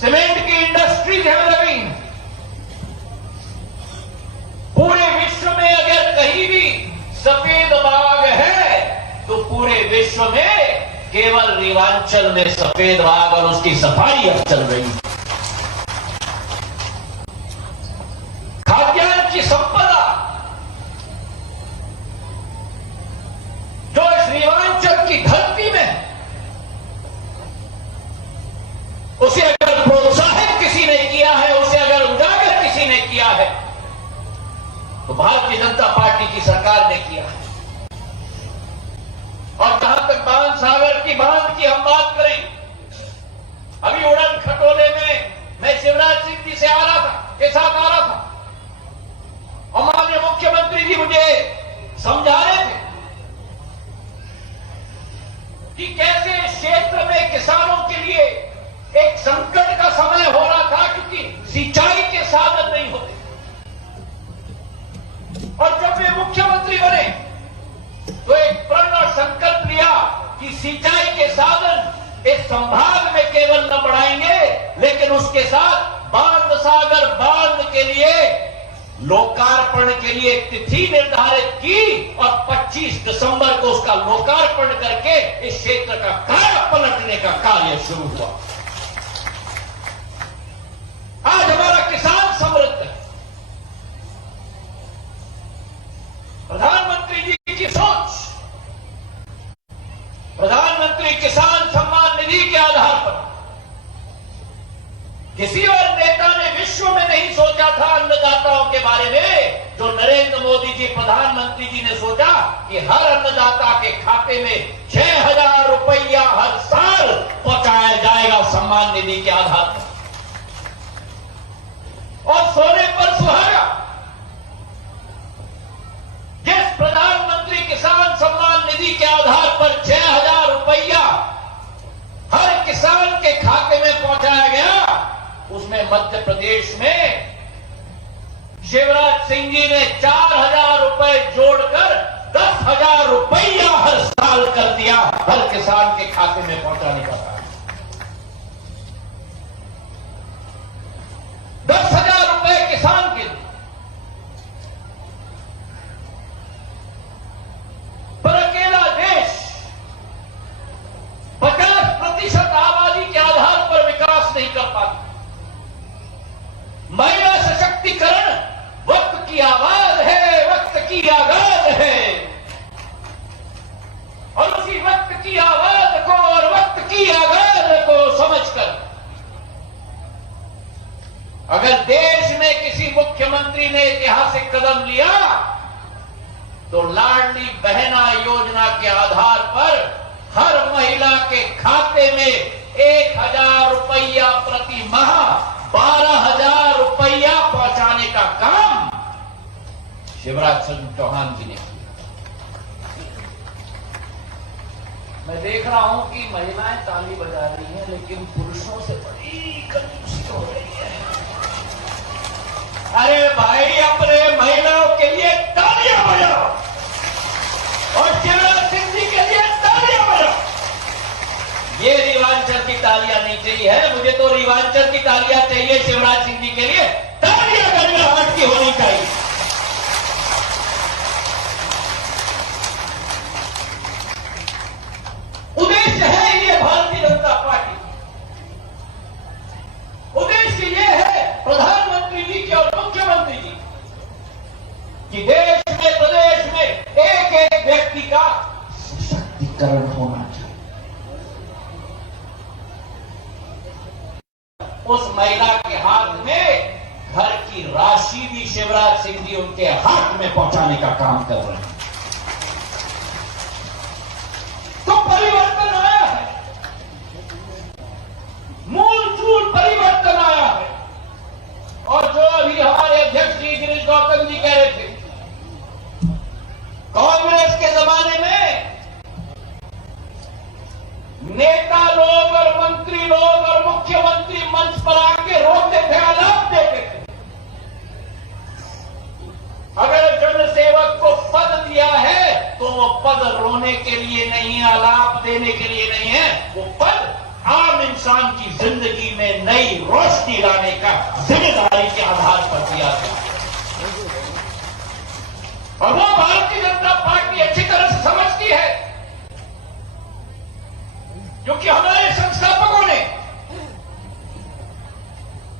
सीमेंट की इंडस्ट्री डेवलपिंग पूरे विश्व में अगर कहीं भी सफेद बाग है तो पूरे विश्व में केवल रिवांचल में सफेद बाग और उसकी सफाई अब चल रही है। खाद्यान्न की संपदा जो इस रिवांचल की धरती में, उसे अगर प्रोत्साहित किसी ने किया है, उसे अगर उजागर किसी ने किया है, तो भारतीय जनता पार्टी की सरकार ने किया है। और जहां तक बांध सागर की बांध की हम बात करें, अभी उड़न खटोले में मैं शिवराज सिंह जी से आ रहा था, के साथ आ रहा था, और माननीय मुख्यमंत्री जी मुझे समझा रहे थे कि कैसे क्षेत्र में किसानों के लिए एक संकट का समय हो रहा था, क्योंकि सिंचाई के साधन नहीं होते। और जब वे मुख्यमंत्री बने तो एक प्रण और संकल्प लिया कि सिंचाई के साधन इस संभाग में केवल न बढ़ाएंगे, लेकिन उसके साथ बांध सागर बांध के लिए लोकार्पण के लिए एक तिथि निर्धारित की और 25 दिसंबर को उसका लोकार्पण करके इस क्षेत्र का काया पलटने का कार्य शुरू हुआ। आज हमारा किसान समृद्ध है। प्रधानमंत्री जी की सोच, प्रधानमंत्री किसान सम्मान निधि के आधार पर किसी और नेता ने विश्व में नहीं सोचा था अन्नदाताओं के बारे में, जो नरेंद्र मोदी जी प्रधानमंत्री जी ने सोचा कि हर अन्नदाता के खाते में 6,000 रुपया हर साल पहुंचाया जाएगा सम्मान निधि के आधार पर। और सोने पर सुहागा, जिस प्रधानमंत्री किसान सम्मान निधि के आधार पर 6,000 रुपया हर किसान के खाते में पहुंचाया गया, उसमें मध्य प्रदेश में शिवराज सिंह जी ने 4,000 रुपए जोड़कर 10,000 रुपया हर साल कर दिया, हर किसान के खाते में पहुंचाने का काम। 10,000 रुपए किसान के लिए। पर अकेला देश 50% आबादी के आधार पर विकास नहीं कर पाता। महिला सशक्तिकरण वक्त की आवाज है, वक्त की आगाज है, और उसी वक्त की आवाज को और वक्त की आगाज को समझकर अगर देश में किसी मुख्यमंत्री ने ऐतिहासिक कदम लिया तो लाडली बहना योजना के आधार पर हर महिला के खाते में 1,000 रुपया प्रति माह 12,000 रुपया पहुंचाने का काम शिवराज सिंह चौहान जी ने किया। मैं देख रहा हूं कि महिलाएं ताली बजा रही हैं, लेकिन पुरुषों से बड़ी कंजूसी हो रही है। अरे भाई, अपने महिलाओं के लिए तालियां बजाओ और शिवराज सिंह जी के लिए तालियां बजाओ। ये रिवांचल की तालियां नहीं चाहिए है, मुझे तो रिवांचल की तालियां चाहिए शिवराज सिंह जी के लिए। तालियां गर्माहट की होनी चाहिए। उद्देश्य है ये भारतीय जनता पार्टी, उद्देश्य ये है प्रधानमंत्री जी की और मुख्यमंत्री जी कि देश में प्रदेश में एक एक व्यक्ति का सशक्तिकरण होना चाहिए। उस महिला के हाथ में घर की राशि भी शिवराज सिंह जी उनके हाथ में पहुंचाने का काम कर रहे हैं। तो परिवर्तन आया है, मूलचूल परिवर्तन आया है। और जो अभी हमारे अध्यक्ष जी गिरीश गौतम जी कह रहे थे, कांग्रेस के जमाने में नेता लोग और मंत्री लोग और मुख्यमंत्री मंच पर आके रोते थे, आलाप देते थे। अगर जनसेवक को पद दिया है तो वो पद रोने के लिए नहीं, आलाप देने के लिए नहीं है। वो पद आम इंसान की जिंदगी में नई रोशनी लाने का जिम्मेदारी के आधार पर दिया गया। और वो भारतीय जनता पार्टी अच्छी तरह से समझती है, क्योंकि हमारे संस्थापकों ने,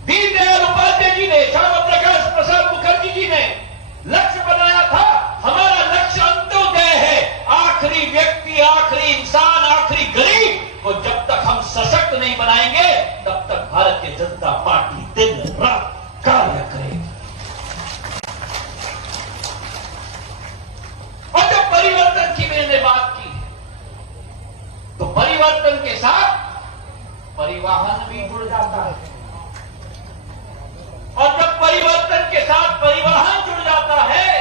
दीनदयाल उपाध्याय जी ने, श्यामा प्रकाश प्रसाद मुखर्जी जी ने लक्ष्य बनाया था। हमारा लक्ष्य अंत्योदय है। आखिरी व्यक्ति, आखिरी इंसान, आखिरी गरीब को जब तक हम सशक्त नहीं बनाएंगे तब तक भारतीय जनता पार्टी दिन रात कार्य करेगी। और जब परिवर्तन की मैंने बात की तो परिवर्तन के साथ परिवहन भी जुड़ जाता है। और जब परिवर्तन के साथ परिवहन जुड़ जाता है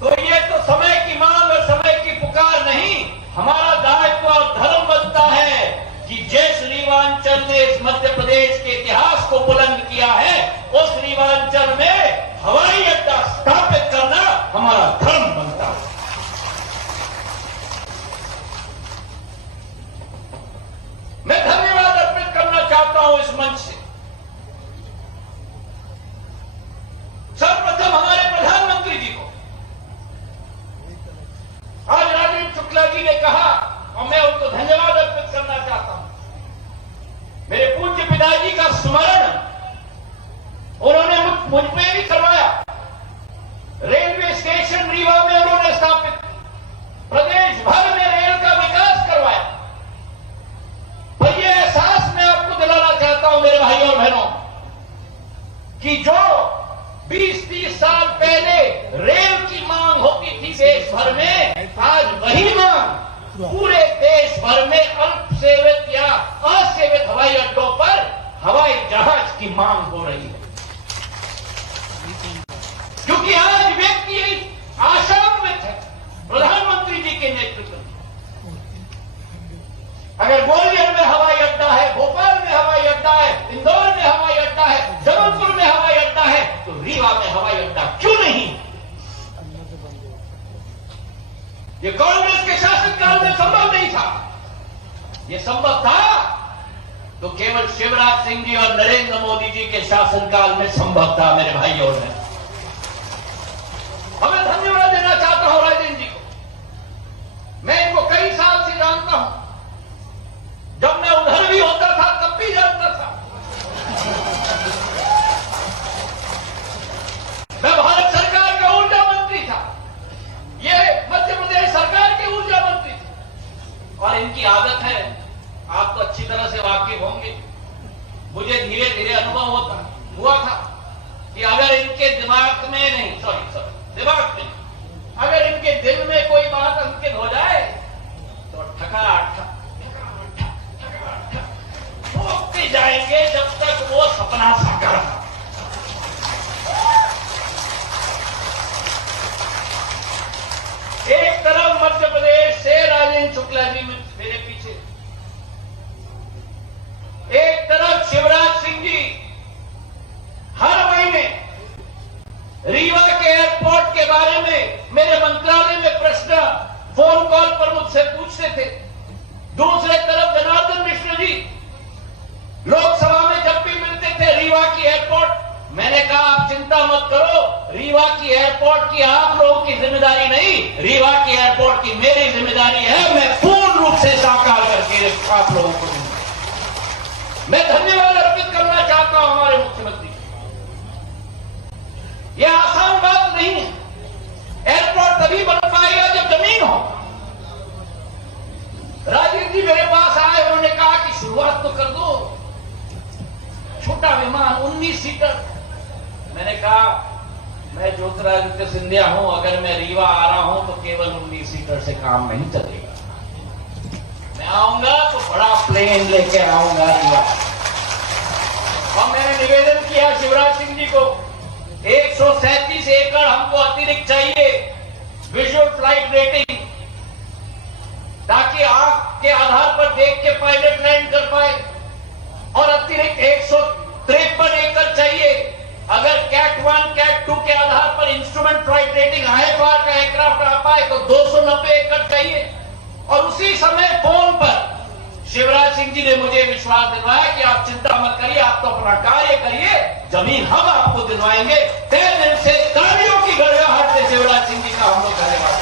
तो ये तो समय की मांग और समय की पुकार नहीं, हमारा दायित्व और धर्म बनता है कि जिस रीवांचल ने इस मध्य प्रदेश के इतिहास को बुलंद किया है, उस रीवांचल में हवाई अड्डा स्थापित करना हमारा धर्म बनता है। मैं धन्यवाद अर्पित करना चाहता हूं इस मंच से। सर्वप्रथम हमारे प्रधानमंत्री जी को। आज राजेंद्र शुक्ला जी ने कहा और मैं उनको धन्यवाद अर्पित करना चाहता हूं। मेरे पूज्य पिताजी का स्मरण उन्होंने मुझ पे भी करवाया। रेलवे स्टेशन रीवा में उन्होंने स्थापित, प्रदेश भर में रेल का विकास करवाया। पर यह एहसास मैं आपको दिलाना चाहता हूं मेरे भाइयों और बहनों कि जो 20-30 साल पहले रेल की मांग होती थी देश भर में, आज वही मांग पूरे देश भर में अल्प सेवित या असेवित हवाई अड्डों पर हवाई जहाज की मांग हो रही है। क्योंकि आज व्यक्ति आशान्वित है प्रधानमंत्री जी के नेतृत्व में। अगर ग्वालियर में हवाई अड्डा है, भोपाल में हवाई अड्डा है, इंदौर में हवाई अड्डा है, जबलपुर में हवाई अड्डा है, तो रीवा में हवाई अड्डा क्यों नहीं? ये कांग्रेस के शासनकाल में संभव नहीं था। ये संभव था तो केवल शिवराज सिंह जी और नरेंद्र मोदी जी के शासनकाल में संभव था। मेरे भाइयों और बहनों, मैं धन्यवाद देना चाहता हूं राजेंद्र जी को। मैं इनको कई साल से जानता हूं। जब मैं उधर भी होता था तब भी जानता था। मैं भारत सरकार का ऊर्जा मंत्री था, ये मध्य प्रदेश सरकार के ऊर्जा मंत्री थे। और इनकी आदत है, आप तो अच्छी तरह से वाकिफ होंगे, मुझे धीरे धीरे अनुभव हुआ था कि अगर इनके दिमाग में नहीं, दिमाग में, अगर इनके दिल में कोई बात अंकित हो जाए तो ठोकते जाएंगे जब तक वो सपना साकार। एक तरफ मध्य प्रदेश से राजेंद्र शुक्ला जी मेरे पीछे, एक तरफ शिवराज सिंह जी हर महीने रीवा के एयरपोर्ट के बारे में मेरे मंत्रालय में प्रश्न फोन कॉल पर मुझसे पूछते थे। दूसरे तरफ जनार्दन मिश्र जी लोकसभा में जब भी मिलते थे रीवा की एयरपोर्ट, मैंने कहा आप चिंता मत करो, रीवा की एयरपोर्ट की आप लोगों की जिम्मेदारी नहीं, रीवा की एयरपोर्ट की मेरी जिम्मेदारी है। मैं पूर्ण रूप से साकार करके आप लोगों को दूंगा। मैं धन्यवाद अर्पित करना चाहता हूं हमारे मुख्यमंत्री। यह आसान बात नहीं है। एयरपोर्ट तभी बन पाएगा जब जमीन हो। राजीव जी मेरे पास आए, उन्होंने कहा कि शुरुआत तो कर दो, छोटा विमान 19 सीटर। मैंने कहा मैं ज्योतिरादित्य सिंधिया हूं, अगर मैं रीवा आ रहा हूं तो केवल 19 सीटर से काम नहीं चलेगा। मैं आऊंगा तो बड़ा प्लेन लेके आऊंगा रीवा। और मैंने निवेदन किया शिवराज सिंह जी को, 137 एकड़ हमको अतिरिक्त चाहिए विजुअल फ्लाइट रेटिंग, ताकि आंख के आधार पर देख के पायलट लैंड कर पाए। और अतिरिक्त 153 एकड़ चाहिए। अगर कैट 1, कैट 2 के आधार पर इंस्ट्रूमेंट फ्लाइट रेटिंग IFR का एयरक्राफ्ट आ पाए तो 290 एकड़ चाहिए। और उसी समय फोन पर शिवराज सिंह जी ने मुझे विश्वास दिलवाया कि आप चिंता मत करिए, आप तो अपना कार्य करिए, जमीन हम आपको दिलवाएंगे। 3 दिन से तालियों की गड़गड़ाहट से शिवराज सिंह जी का हम लोग धन्यवाद।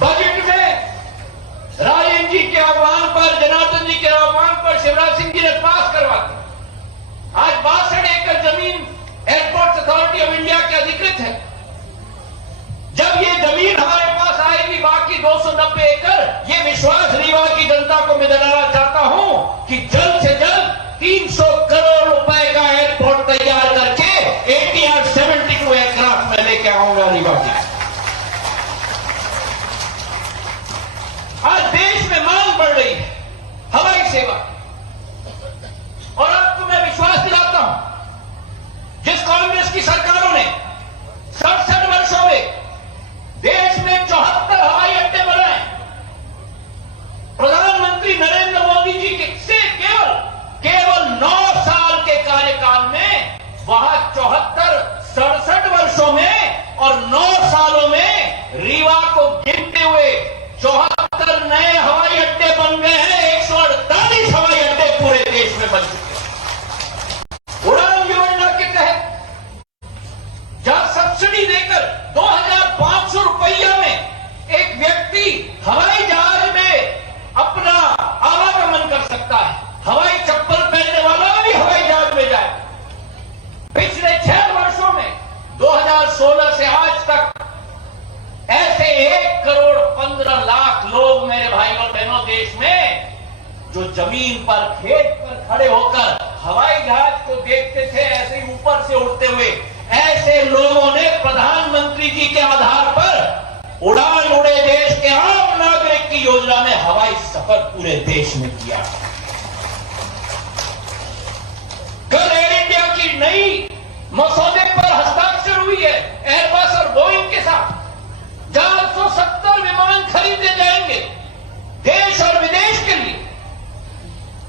बजट में राजेंद्र जी के आह्वान पर, जनार्दन जी के आह्वान पर शिवराज सिंह जी ने पास करवा दिया। आज 62 एकड़ जमीन एयरपोर्ट अथॉरिटी ऑफ इंडिया के अधिकृत है। जब ये जमीन हमारे पास आएगी, बाकी 290 एकड़, ये विश्वास रीवा की जनता को मैं दिलाना चाहता हूं कि जल्द से जल्द 300 करोड़ रुपए का एयरपोर्ट तैयार करके ATR 72 एयरक्राफ्ट मैं लेके आऊंगा रीवा की। आज देश में मांग बढ़ रही है हवाई सेवा, और आपको मैं विश्वास दिलाता हूं, जिस कांग्रेस की सरकारों ने 67 वर्षों में देश में 74 हवाई अड्डे बनाए, प्रधानमंत्री नरेंद्र मोदी जी से केवल 9 साल के कार्यकाल में वहां 67 वर्षों में और 9 सालों में रीवा को गिनते हुए 74 नए हवाई अड्डे बन गए हैं। 148 हवाई अड्डे पूरे देश में बन चुके हैं। उड़ान योजना के तहत जहां सब्सिडी देकर 2500 रुपया में एक व्यक्ति हवाई जहाज में अपना आवागमन कर सकता है, हवाई चप्पल पहनने वाला भी हवाई जहाज में जाए। पिछले 6 वर्षों में 2016 से आज तक ऐसे 1 करोड़ 15 लाख लोग मेरे भाई और बहनों देश में जो जमीन पर, खेत पर खड़े होकर हवाई जहाज को देखते थे ऐसे ही ऊपर से उड़ते हुए, ऐसे लोगों ने प्रधानमंत्री जी के आधार पर उड़ान उड़े देश के आम नागरिक की योजना में हवाई सफर पूरे देश में किया। कल एयर इंडिया की नई मसौदे पर हस्ताक्षर हुई है एयरबस और बोइंग के साथ। 470 विमान खरीदे जाएंगे देश और विदेश के लिए।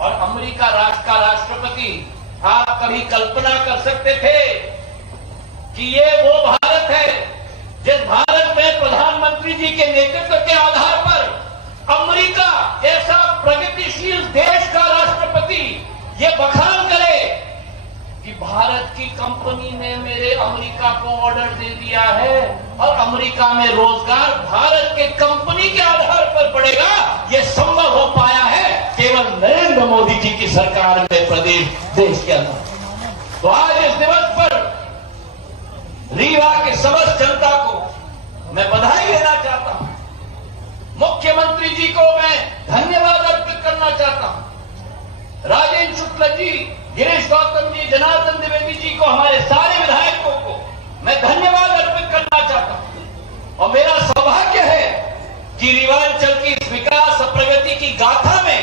और अमेरिका राष्ट्र का राष्ट्रपति, आप कभी कल्पना कर सकते थे कि ये वो भारत है जिस भारत में प्रधानमंत्री जी के नेतृत्व के आधार पर अमेरिका जैसा प्रगतिशील देश का राष्ट्रपति ये बखान करे कि भारत की कंपनी ने मेरे अमेरिका को ऑर्डर दे दिया है और अमेरिका में रोजगार भारत के कंपनी के आधार पर बढ़ेगा। यह संभव हो पाया है केवल नरेंद्र मोदी जी की सरकार में, प्रदेश देश के अंदर। तो आज इस दिवस पर रीवा के समस्त जनता को मैं बधाई देना चाहता हूं। मुख्यमंत्री जी को मैं धन्यवाद अर्पित करना चाहता हूं। राजेंद्र शुक्ल जी, गिरीश गौतम जी, जनार्दन द्विवेदी जी को, हमारे सारे विधायकों को मैं धन्यवाद अर्पित करना चाहता हूं। और मेरा सौभाग्य है कि रीवांचल की इस विकास और प्रगति की गाथा में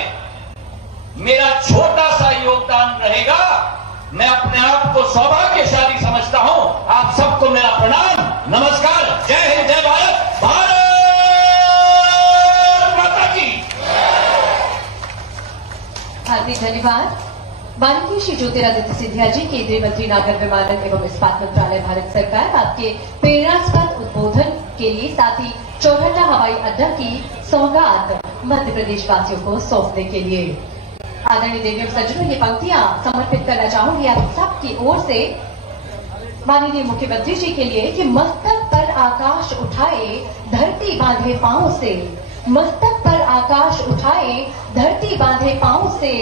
मेरा छोटा सा योगदान रहेगा। मैं अपने आप को सौभाग्यशाली समझता हूं। आप सबको मेरा प्रणाम, नमस्कार, जय हिंद, जय भारत, भारत माता की। हार्दिक धन्यवाद। माननीय श्री ज्योतिरादित्य सिंधिया जी, केंद्रीय मंत्री नागर विमानन एवं इस्पात मंत्रालय, भारत सरकार, आपके प्रेरणास्पद उद्बोधन के लिए, साथ ही चौहट्टा हवाई अड्डा की सौगात मध्य प्रदेश वासियों को सौंपने के लिए। आदरणीय देवी सज्जनों, ये पंक्तियां समर्पित करना चाहूंगी आप सबकी ओर से माननीय मुख्यमंत्री जी के लिए कि मस्तक पर आकाश उठाए धरती बांधे पांव से, मस्तक पर आकाश उठाए धरती बांधे पांव से,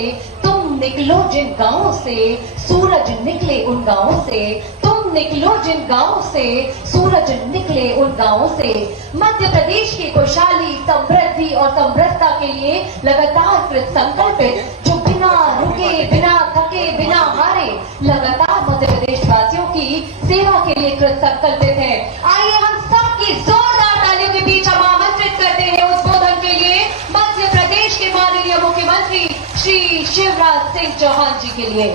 तुम निकलो जिन गांवों से सूरज निकले उन गांवों से, तुम निकलो जिन गांवों से सूरज निकले उन गांवों से। मध्य प्रदेश की खुशहाली, समृद्धि और समृद्धता के लिए लगातार कृत संकल्पित, जो बिना रुके, बिना थके, बिना हारे लगातार मध्य प्रदेश वासियों की सेवा के लिए कृत संकल्पित है। आइए हम सबकी जोरदार तालियों के बीच हम आमंत्रित करते हैं उद्बोधन के लिए मध्य प्रदेश के माननीय मुख्यमंत्री श्री शिवराज सिंह चौहान जी के लिए।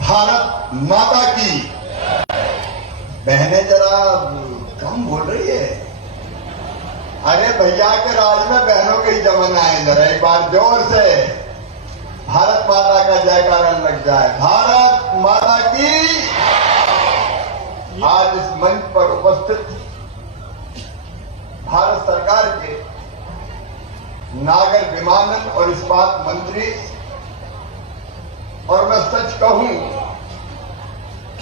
भारत माता की, बहनें जरा कम बोल रही है। अरे भैया के राज में बहनों के ही जमाना है। जरा एक बार जोर से भारत माता का जयकारा लग जाए। भारत माता की। आज इस मंच पर उपस्थित भारत सरकार के नागर विमानन और इस्पात मंत्री, और मैं सच कहूं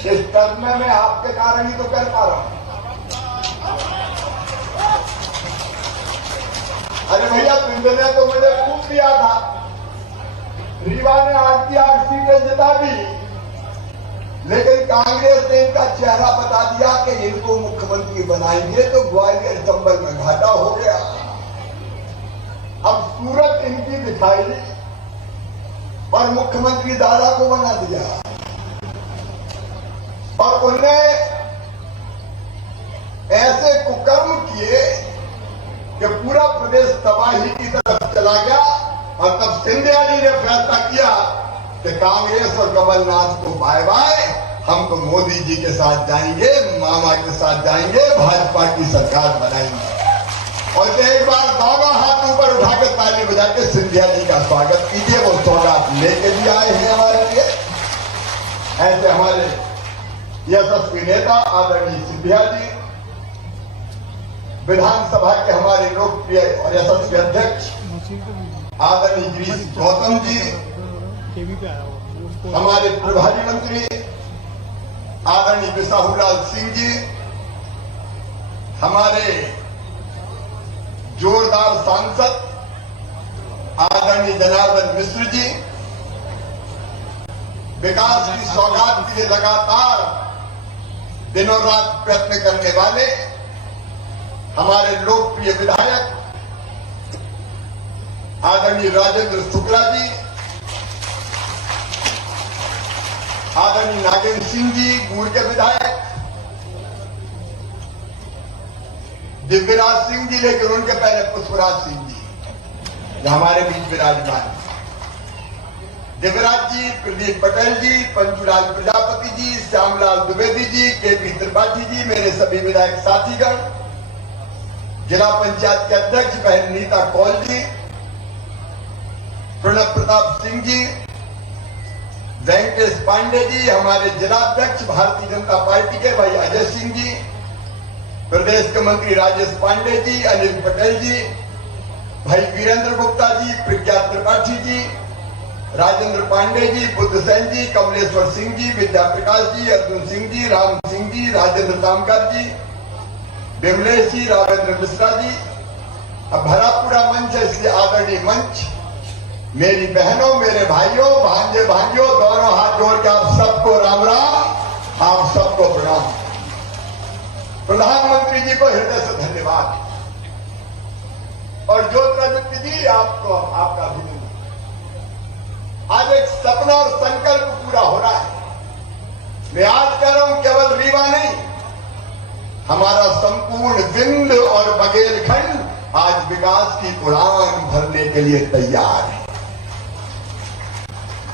इस टर्म में मैं आपके कारण ही तो कर पा रहा हूं। अरे भैया पिंड ने तो मुझे खूब दिया था, रीवा ने 8 की 8 सीटें जिता दी, लेकिन कांग्रेस ने इनका चेहरा बता दिया कि इनको मुख्यमंत्री बनाएंगे तो ग्वालियर चंबल में घाटा हो गया। अब सूरत इनकी दिखाई और मुख्यमंत्री दादा को बना दिया, और उन्होंने ऐसे कुकर्म किए कि पूरा प्रदेश तबाही की तरफ चला गया। और तब सिंधिया जी ने फैसला किया कि कांग्रेस और कमलनाथ को बाय बाय, हम तो मोदी जी के साथ जाएंगे, मामा के साथ जाएंगे, भाजपा की सरकार बनाएंगे। और एक बार बाबा हाथ ऊपर उठाकर ताली बजा के सिंधिया जी का स्वागत कीजिए। वो सौगात लेके भी आए हैं हमारे लिए। ऐसे हमारे यशस्वी नेता आदरणीय सिंधिया जी, विधानसभा के हमारे लोकप्रिय और यशस्वी अध्यक्ष आदरणीय गिरीश गौतम जी, हमारे प्रभारी मंत्री आदरणीय बिसाहुलाल सिंह जी, हमारे जोरदार सांसद आदरणीय जनार्दन मिश्र जी, विकास की सौगात के लिए लगातार दिनों रात प्रयत्न करने वाले हमारे लोकप्रिय विधायक आदरणीय राजेंद्र शुक्ला जी, आदरणीय नागेंद्र सिंह जी गुड़ के विधायक, दिव्यराज सिंह जी, लेकिन उनके पहले पुष्पराज सिंह जी जो हमारे बीच विराजमान, दिव्यराज जी, प्रदीप पटेल जी, पंचूलाल प्रजापति जी, श्यामलाल द्विवेदी जी, केपी त्रिपाठी जी, मेरे सभी विधायक साथीगण, जिला पंचायत के अध्यक्ष बहन नीता कौल जी, प्रणब प्रताप सिंह जी, वेंकटेश पांडे जी, हमारे जिलाध्यक्ष भारतीय जनता पार्टी के भाई अजय सिंह जी, प्रदेश के मंत्री राजेश पांडे जी, अनिल पटेल जी, भाई वीरेंद्र गुप्ता जी, प्रज्ञा त्रिपाठी जी, राजेंद्र पांडे जी, बुद्ध सेन जी, कमलेश्वर सिंह जी, विद्या प्रकाश जी, अर्जुन सिंह जी, राम सिंह जी, राजेंद्र तामकर जी, विमलेश जी, राजेंद्र मिश्रा जी। अब भरा पूरा मंच है, इसलिए आदरणीय मंच, मेरी बहनों, मेरे भाइयों, भांजे भांजियों, दोनों हाथ जोड़ के आप सबको राम राम, आप सबको प्रणाम। प्रधानमंत्री जी को हृदय से धन्यवाद, और ज्योतिरादित्य जी आपको आपका अभिनंदन। आज एक सपना और संकल्प पूरा हो रहा है। मैं आज कह रहा हूं केवल रीवा नहीं, हमारा संपूर्ण विंध और बघेलखंड आज विकास की उड़ान भरने के लिए तैयार है।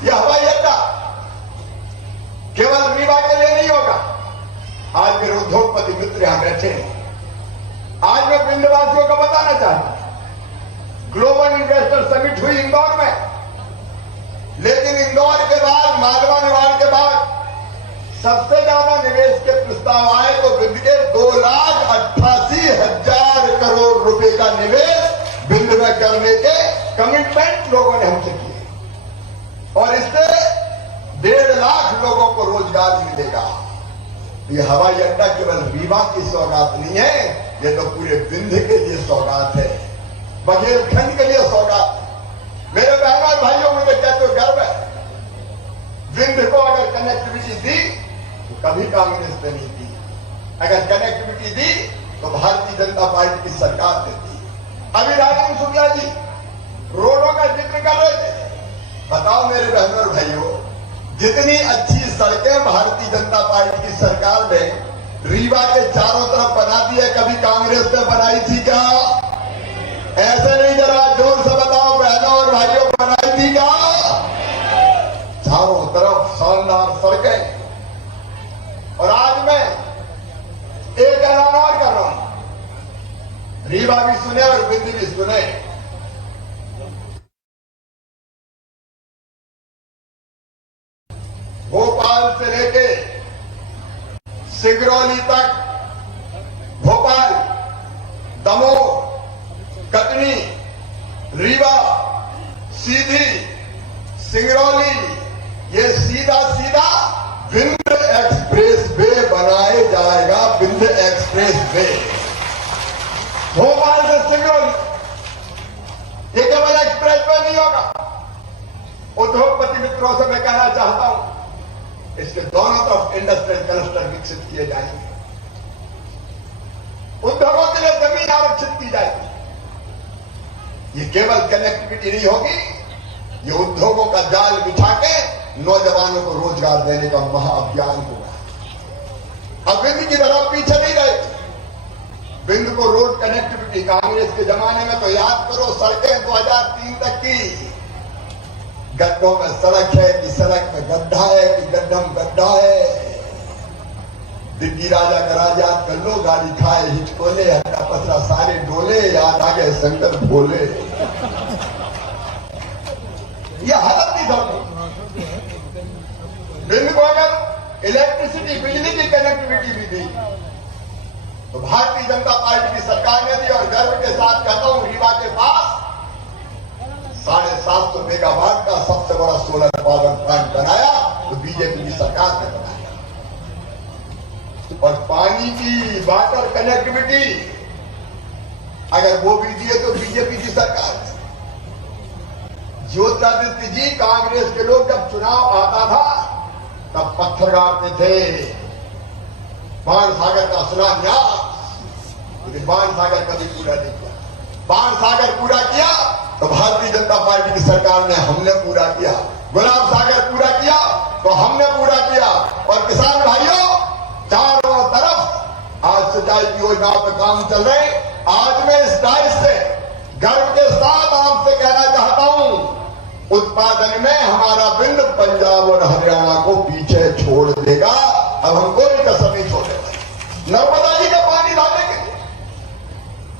यह हवाई अड्डा केवल रीवा के लिए नहीं होगा। आज मेरे उद्योगपति मित्र यहां बैठे हैं। आज मैं विंध्यवासियों को बताना चाहता हूं, ग्लोबल इन्वेस्टर समिट हुई इंदौर में, लेकिन इंदौर के बाद, मालवा निवाड़ के बाद सबसे ज्यादा निवेश के प्रस्ताव आए तो विंध्य के 2,88,000 करोड़ रुपए का निवेश विंध्य में करने के कमिटमेंट लोगों ने हमसे किए, और इससे 1.5 लाख लोगों को रोजगार मिलेगा। ये हवाई अड्डा केवल रीवा की सौगात नहीं है, ये तो पूरे विंध्य के लिए सौगात है, बघेलखंड के लिए सौगात। मेरे बहनों और भाइयों, मुझे कहते हो गर्व है, विंध्य को अगर कनेक्टिविटी दी तो कभी कांग्रेस ने नहीं दी, अगर कनेक्टिविटी दी तो भारतीय जनता पार्टी की सरकार देती। अभी राजेंद्र शुक्ला जी रोडों का जिक्र कर रहे थे। बताओ मेरे बहनों और भाइयों, जितनी अच्छी सड़कें भारतीय जनता पार्टी की सरकार ने रीवा के चारों तरफ बना दी है, कभी कांग्रेस ने बनाई थी क्या? ऐसे नहीं, जरा जोर से बताओ बहनों और भाइयों, बनाई थी क्या? चारों तरफ शानदार सड़कें। और आज मैं रीवा भी सुने और बिंद भी सुने। भोपाल से लेके सिगरौली तक, भोपाल, दमोह, कटनी, रीवा, सीधी, सिंगरौली, ये सीधा सीधा विंध्य एक्सप्रेस वे बनाए जाएगा। विंध्य एक्सप्रेस वे भोपाल से सिंगरौली, ये केवल एक्सप्रेस वे नहीं होगा। उद्योगपति मित्रों से मैं कहना चाहता हूं, इसके दोनों तरफ इंडस्ट्रियल क्लस्टर विकसित किए जाएंगे। उद्योगों के लिए जमीन आरक्षित की जाएगी। ये केवल कनेक्टिविटी नहीं होगी, ये उद्योगों का जाल बिछा के नौजवानों को रोजगार देने का महाअभियान होगा। अब बिंद की तरफ पीछे नहीं रहे। बिंद को रोड कनेक्टिविटी, कांग्रेस के जमाने में तो याद करो, सड़कें 2003 तक की, गड्ढों में सड़क है कि सड़क में गड्ढा है कि गड्ढा में गड्ढा है। दिल्ली राजा का राज याद कर लो, गाड़ी खाए हिचकोले, हड्डा पथरा सारे डोले, याद आ गए शंकर भोले। यह हालत नहीं था। बिंद को अगर इलेक्ट्रिसिटी, बिजली की कनेक्टिविटी भी दी तो भारतीय जनता पार्टी की सरकार ने दी। और गर्व के साथ कहता हूं, रीवा के पास 750 मेगावाट का सबसे बड़ा सोलर पावर प्लांट बनाया तो बीजेपी की सरकार ने बनाया। और पानी की वाटर कनेक्टिविटी अगर वो भी दिए तो बीजेपी की सरकार ने। ज्योतिरादित्य जी, कांग्रेस के लोग जब चुनाव आता था तब पत्थर गाड़ते थे, बाण सागर का सुना न्यास, लेकिन बाण सागर कभी पूरा नहीं किया। बाण सागर पूरा किया तो भारतीय जनता पार्टी की सरकार ने, हमने पूरा किया। गुलाब सागर पूरा किया तो हमने पूरा किया। और किसान भाइयों, चारों तरफ आज सिंचाई की योजनाओं पर काम चल रहे। आज मैं इस डाइस से गर्व के साथ आपसे कहना चाहता हूं, उत्पादन में हमारा बिंद पंजाब और हरियाणा को पीछे छोड़ देगा। अब हम कोई कसर नहीं छोड़ेगा। नर्मदा जी का पानी लाने के लिए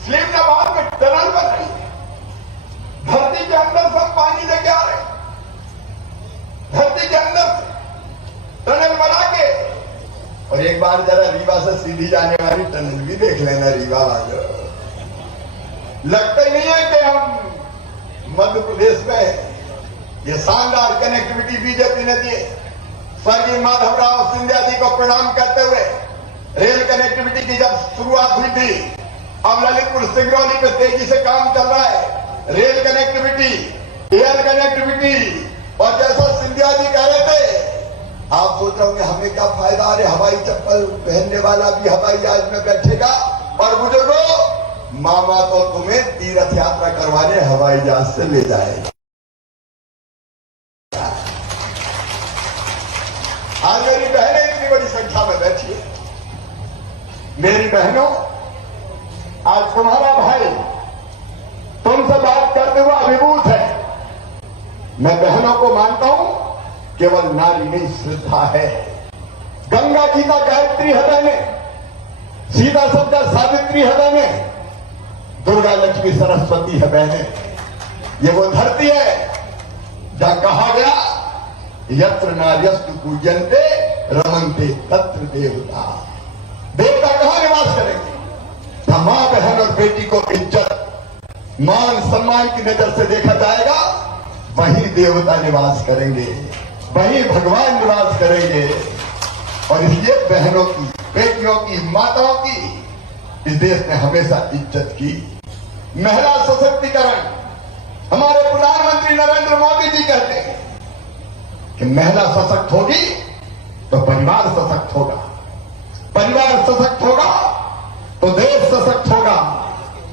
स्लीमनाबाद में टनल बन रही है। धरती के अंदर सब पानी लेके आ रहे, धरती के अंदर से टनल बना के। और एक बार जरा रीवा से सीधी जाने वाली टनल भी देख लेना रीवा वालों। लगता ही नहीं है कि हम मध्य प्रदेश में ये शानदार कनेक्टिविटी बीजेपी ने दी। स्वर्गीय माधवराव सिंधिया जी को प्रणाम करते हुए रेल कनेक्टिविटी की जब शुरुआत हुई थी, अब ललितपुर सिंगरौली पे तेजी से काम चल रहा है। Rail connectivity, air connectivity. और जैसा सिंधिया जी कह रहे थे, आप सोच रहे होंगे हमें क्या फायदा, अरे हवाई चप्पल पहनने वाला भी हवाई जहाज में बैठेगा। और बुजुर्गों, मामा तो तुम्हें तीर्थ यात्रा करवाने हवाई जहाज से ले जाएगा। आज मेरी बहनें इतनी बड़ी संख्या में बैठी है। मेरी बहनों, आज तुम्हारा भाई तुमसे बात करते हुए अभिभूत है। मैं बहनों को मानता हूं, केवल नारी नहीं, श्रद्धा है। गंगा जी का गायत्री है बहनें, सीता सबका सावित्री है बहनें, दुर्गा लक्ष्मी सरस्वती है बहनें। ये वो धरती है जहां कहा गया, यत्र नार्यस्तु पूज्यन्ते रमन्ते तत्र देवता। देवता कहां निवास करेंगे? जहां मां, बहन और बेटी को इज्जत, मान सम्मान की नजर से देखा जाएगा, वहीं देवता निवास करेंगे, वहीं भगवान निवास करेंगे। और इसलिए बहनों की, बेटियों की, माताओं की इस देश ने हमेशा इज्जत की। महिला सशक्तिकरण, हमारे प्रधानमंत्री नरेंद्र मोदी जी कहते हैं कि महिला सशक्त होगी तो परिवार सशक्त होगा, परिवार सशक्त होगा तो देश सशक्त होगा।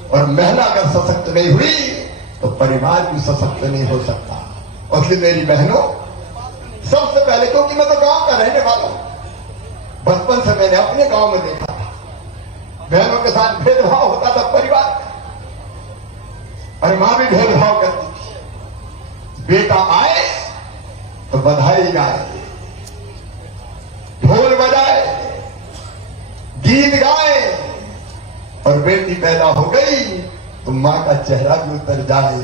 और महिला अगर सशक्त नहीं हुई तो परिवार भी सशक्त नहीं हो सकता। और इसलिए मेरी बहनों, सबसे पहले, क्योंकि मैं तो गांव का रहने वाला हूं, बचपन से मैंने अपने गांव में देखा था बहनों के साथ भेदभाव होता था परिवार में, और मां भी भेदभाव करती थी। बेटा आए तो बधाई गाए, ढोल बजाए, गीत गाए और बेटी पैदा हो गई तो माँ का चेहरा भी उतर जाए,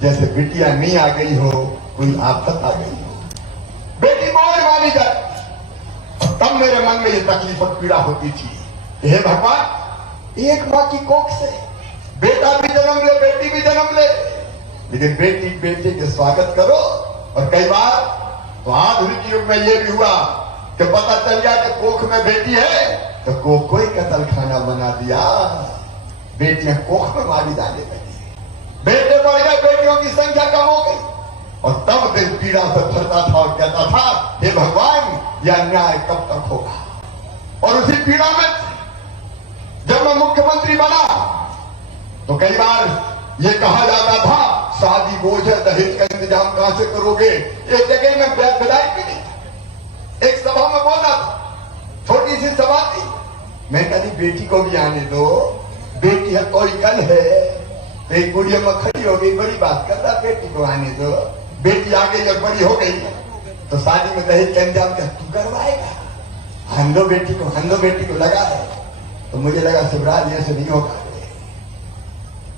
जैसे बिटिया नहीं आ गई हो, कोई आफत आ गई हो। बेटी बोझ मानी जाए, तब मेरे मन में ये तकलीफ और पीड़ा होती थी। हे भगवान, एक माँ की कोख से बेटा भी जन्म ले, बेटी भी जन्म ले, लेकिन बेटी बेटे के स्वागत करो। और कई बार तो आधुनिक युग में ये भी हुआ कि पता चल गया कि कोख में बेटी है तो कोख को ही कत्ल खाना बना दिया, बेटियां कोख में मारी जाने लगी, बेटे बढ़ गए, बेटियों की संख्या कम हो गई। और तब दिल पीड़ा से भरता था और कहता था, हे भगवान, यह अन्याय कब तक होगा। और उसी पीड़ा में जब मैं मुख्यमंत्री बना तो कई बार ये कहा जाता था, शादी बोझ है, दहेज का इंतजाम कहां से करोगे। एक जगह में विधायक भी नहीं, एक सभा में बोला था, छोटी सी सभा थी, मैं कभी बेटी को भी आने दो, बेटी है कोई कल है, तो एक गुड़िया में खड़ी हो गई, बड़ी बात कर रहा, बेटी को आने दो। बेटी आ गई और बड़ी हो गई तो शादी में दहेज का इंतजाम क्या तू करवाएगा, हम दो बेटी को, हम दो बेटी को लगा है। तो मुझे लगा शिवराज ऐसे नहीं होगा,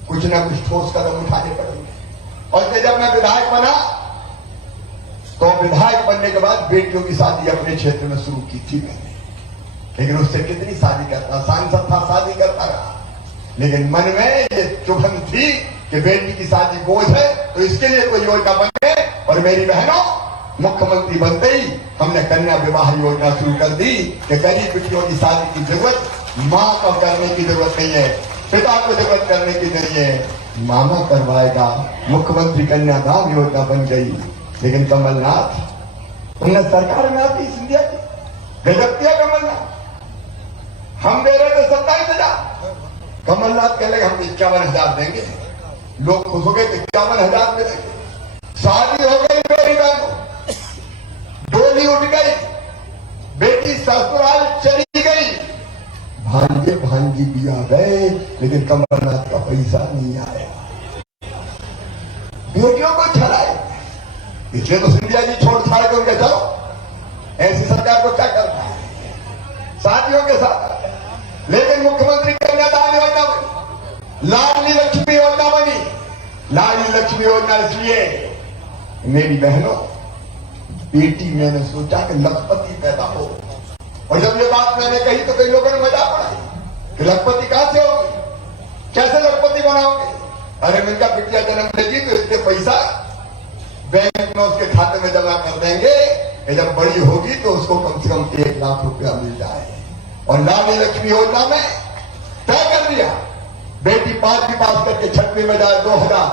कुछ ना कुछ ठोस कदम उठाने पड़ेंगे। और जब मैं विधायक बना तो विधायक बनने के बाद बेटियों की शादी अपने क्षेत्र में शुरू की थी मैंने, लेकिन उससे कितनी शादी करता, सांसद था, शादी करता रहा, लेकिन मन में ये चुभन थी कि बेटी की शादी बोझ है, तो इसके लिए कोई योजना बने। और मेरी बहनों, मुख्यमंत्री बनते ही हमने कन्या विवाह योजना शुरू कर दी कि गरीब बेटियों की शादी की जरूरत माँ को करने की जरूरत नहीं है, पिता को जरूरत करने की नहीं है, मामा करवाएगा। मुख्यमंत्री कन्यादान योजना बन गई। लेकिन कमलनाथ, उन्हें सरकार में आती सिंधिया की गजब किया कमलनाथ, हम दे रहे थे 27,000, कमलनाथ कह लगे हम 51,000 देंगे। लोग खुश हो गए, 51,000 मिलेंगे। शादी हो गई मेरी बहनों, डोली उठ गई, बेटी ससुराल चली गई, भांजे भांजी भी आ गए, लेकिन कमलनाथ का पैसा नहीं आया। बेटियों को छलाए, इसलिए तो सिंधिया जी छोड़ छाड़ के उनके चलो, ऐसी सरकार को क्या करना है शादियों के साथ। लेकिन मुख्यमंत्री कन्यादान योजना बनी, लाडली लक्ष्मी योजना बनी। लाडली लक्ष्मी योजना इसलिए मेरी बहनों, बेटी मैंने सोचा कि लखपति पैदा हो। और जब ये बात मैंने कही तो कई लोगों ने मजाक उड़ाई कि लखपति कहां से होगी, कैसे लखपति बनाओगे। अरे मैंने कहा बिटिया जन्म लेगी तो इसके पैसा बैंक में उसके खाते में जमा कर देंगे, जब बड़ी होगी तो उसको कम से कम 1 लाख रुपया मिल जाए। और लाडली लक्ष्मी योजना में तय कर दिया, बेटी 5वीं पास करके 6वीं में जाए 2,000,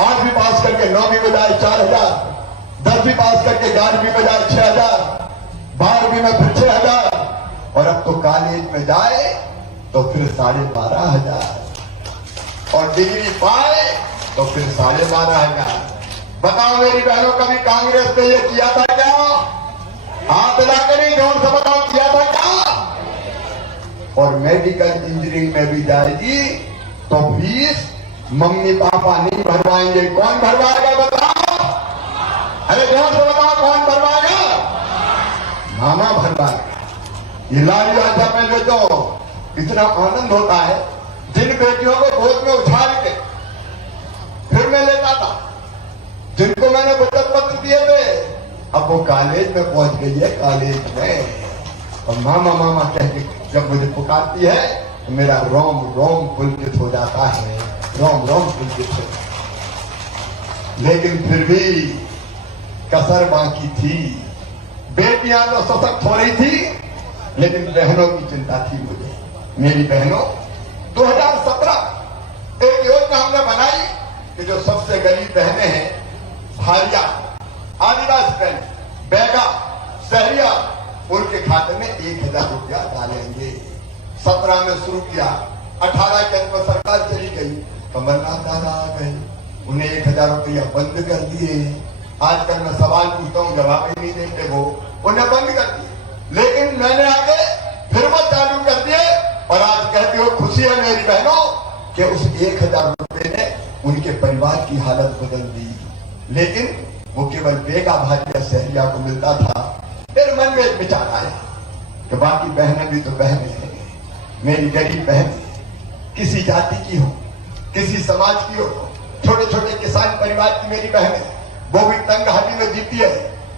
8वीं पास करके 9वीं में जाए 4,000, 10वीं पास करके 11वीं में जाए 6,000, 12वीं में फिर 6,000, और अब तो कॉलेज में जाए तो फिर 12,500, और डिग्री पाए तो फिर 12,500। बताओ मेरी बहनों, कभी कांग्रेस ने ये किया था क्या? हाथ लाकर नहीं, जोर से बताओ, किया था क्या? और मेडिकल इंजीनियरिंग में भी जाएगी तो फीस मम्मी पापा नहीं भरवाएंगे, कौन भरवाएगा बताओ? अरे जोर से बताओ, कौन भरवाएगा? मामा भरवाएगा। ये लाडली योजना में तो इतना आनंद होता है, जिन बेटियों को गोद में उछाल के फिर मैं लेता था, जिनको मैंने बचत पत्र दिए थे, अब वो कॉलेज में पहुंच गई है, कॉलेज में, और मामा मामा कह के जब मुझे पुकारती है तो मेरा रोम रोम पुलकित हो जाता है, रोम रोम पुलकित हो जाता है। लेकिन फिर भी कसर बाकी थी, बेटियां तो सशक्त हो रही थी, लेकिन बहनों की चिंता थी मुझे। मेरी बहनों, 2017 एक योजना हमने बनाई कि जो सबसे गरीब बहनें हैं, भारिया, आदिवासी बहन, बैगा, शहरिया, उनके खाते में 1,000 रुपया डालेंगे। 17 में शुरू किया, 18 के अंत में सरकार चली गई, कमलनाथ दादा आ गए, उन्हें 1,000 रुपया बंद कर दिए। आजकल मैं सवाल पूछता हूं, जवाब ही नहीं देते, वो उन्हें बंद कर दिए। लेकिन मैंने आगे फिर वो चालू कर दिए, और आज कहती हो खुशी है मेरी बहनों कि उस 1,000 रुपये ने उनके परिवार की हालत बदल दी। लेकिन वो केवल बेगा भारिया शहरिया को मिलता था। फिर मन में एक विचार आया कि बाकी बहनें भी तो बहनें हैं, मेरी गरीब बहन, किसी जाति की हो, किसी समाज की हो, छोटे छोटे किसान परिवार की मेरी बहनें, वो भी तंग हाली में जीती है।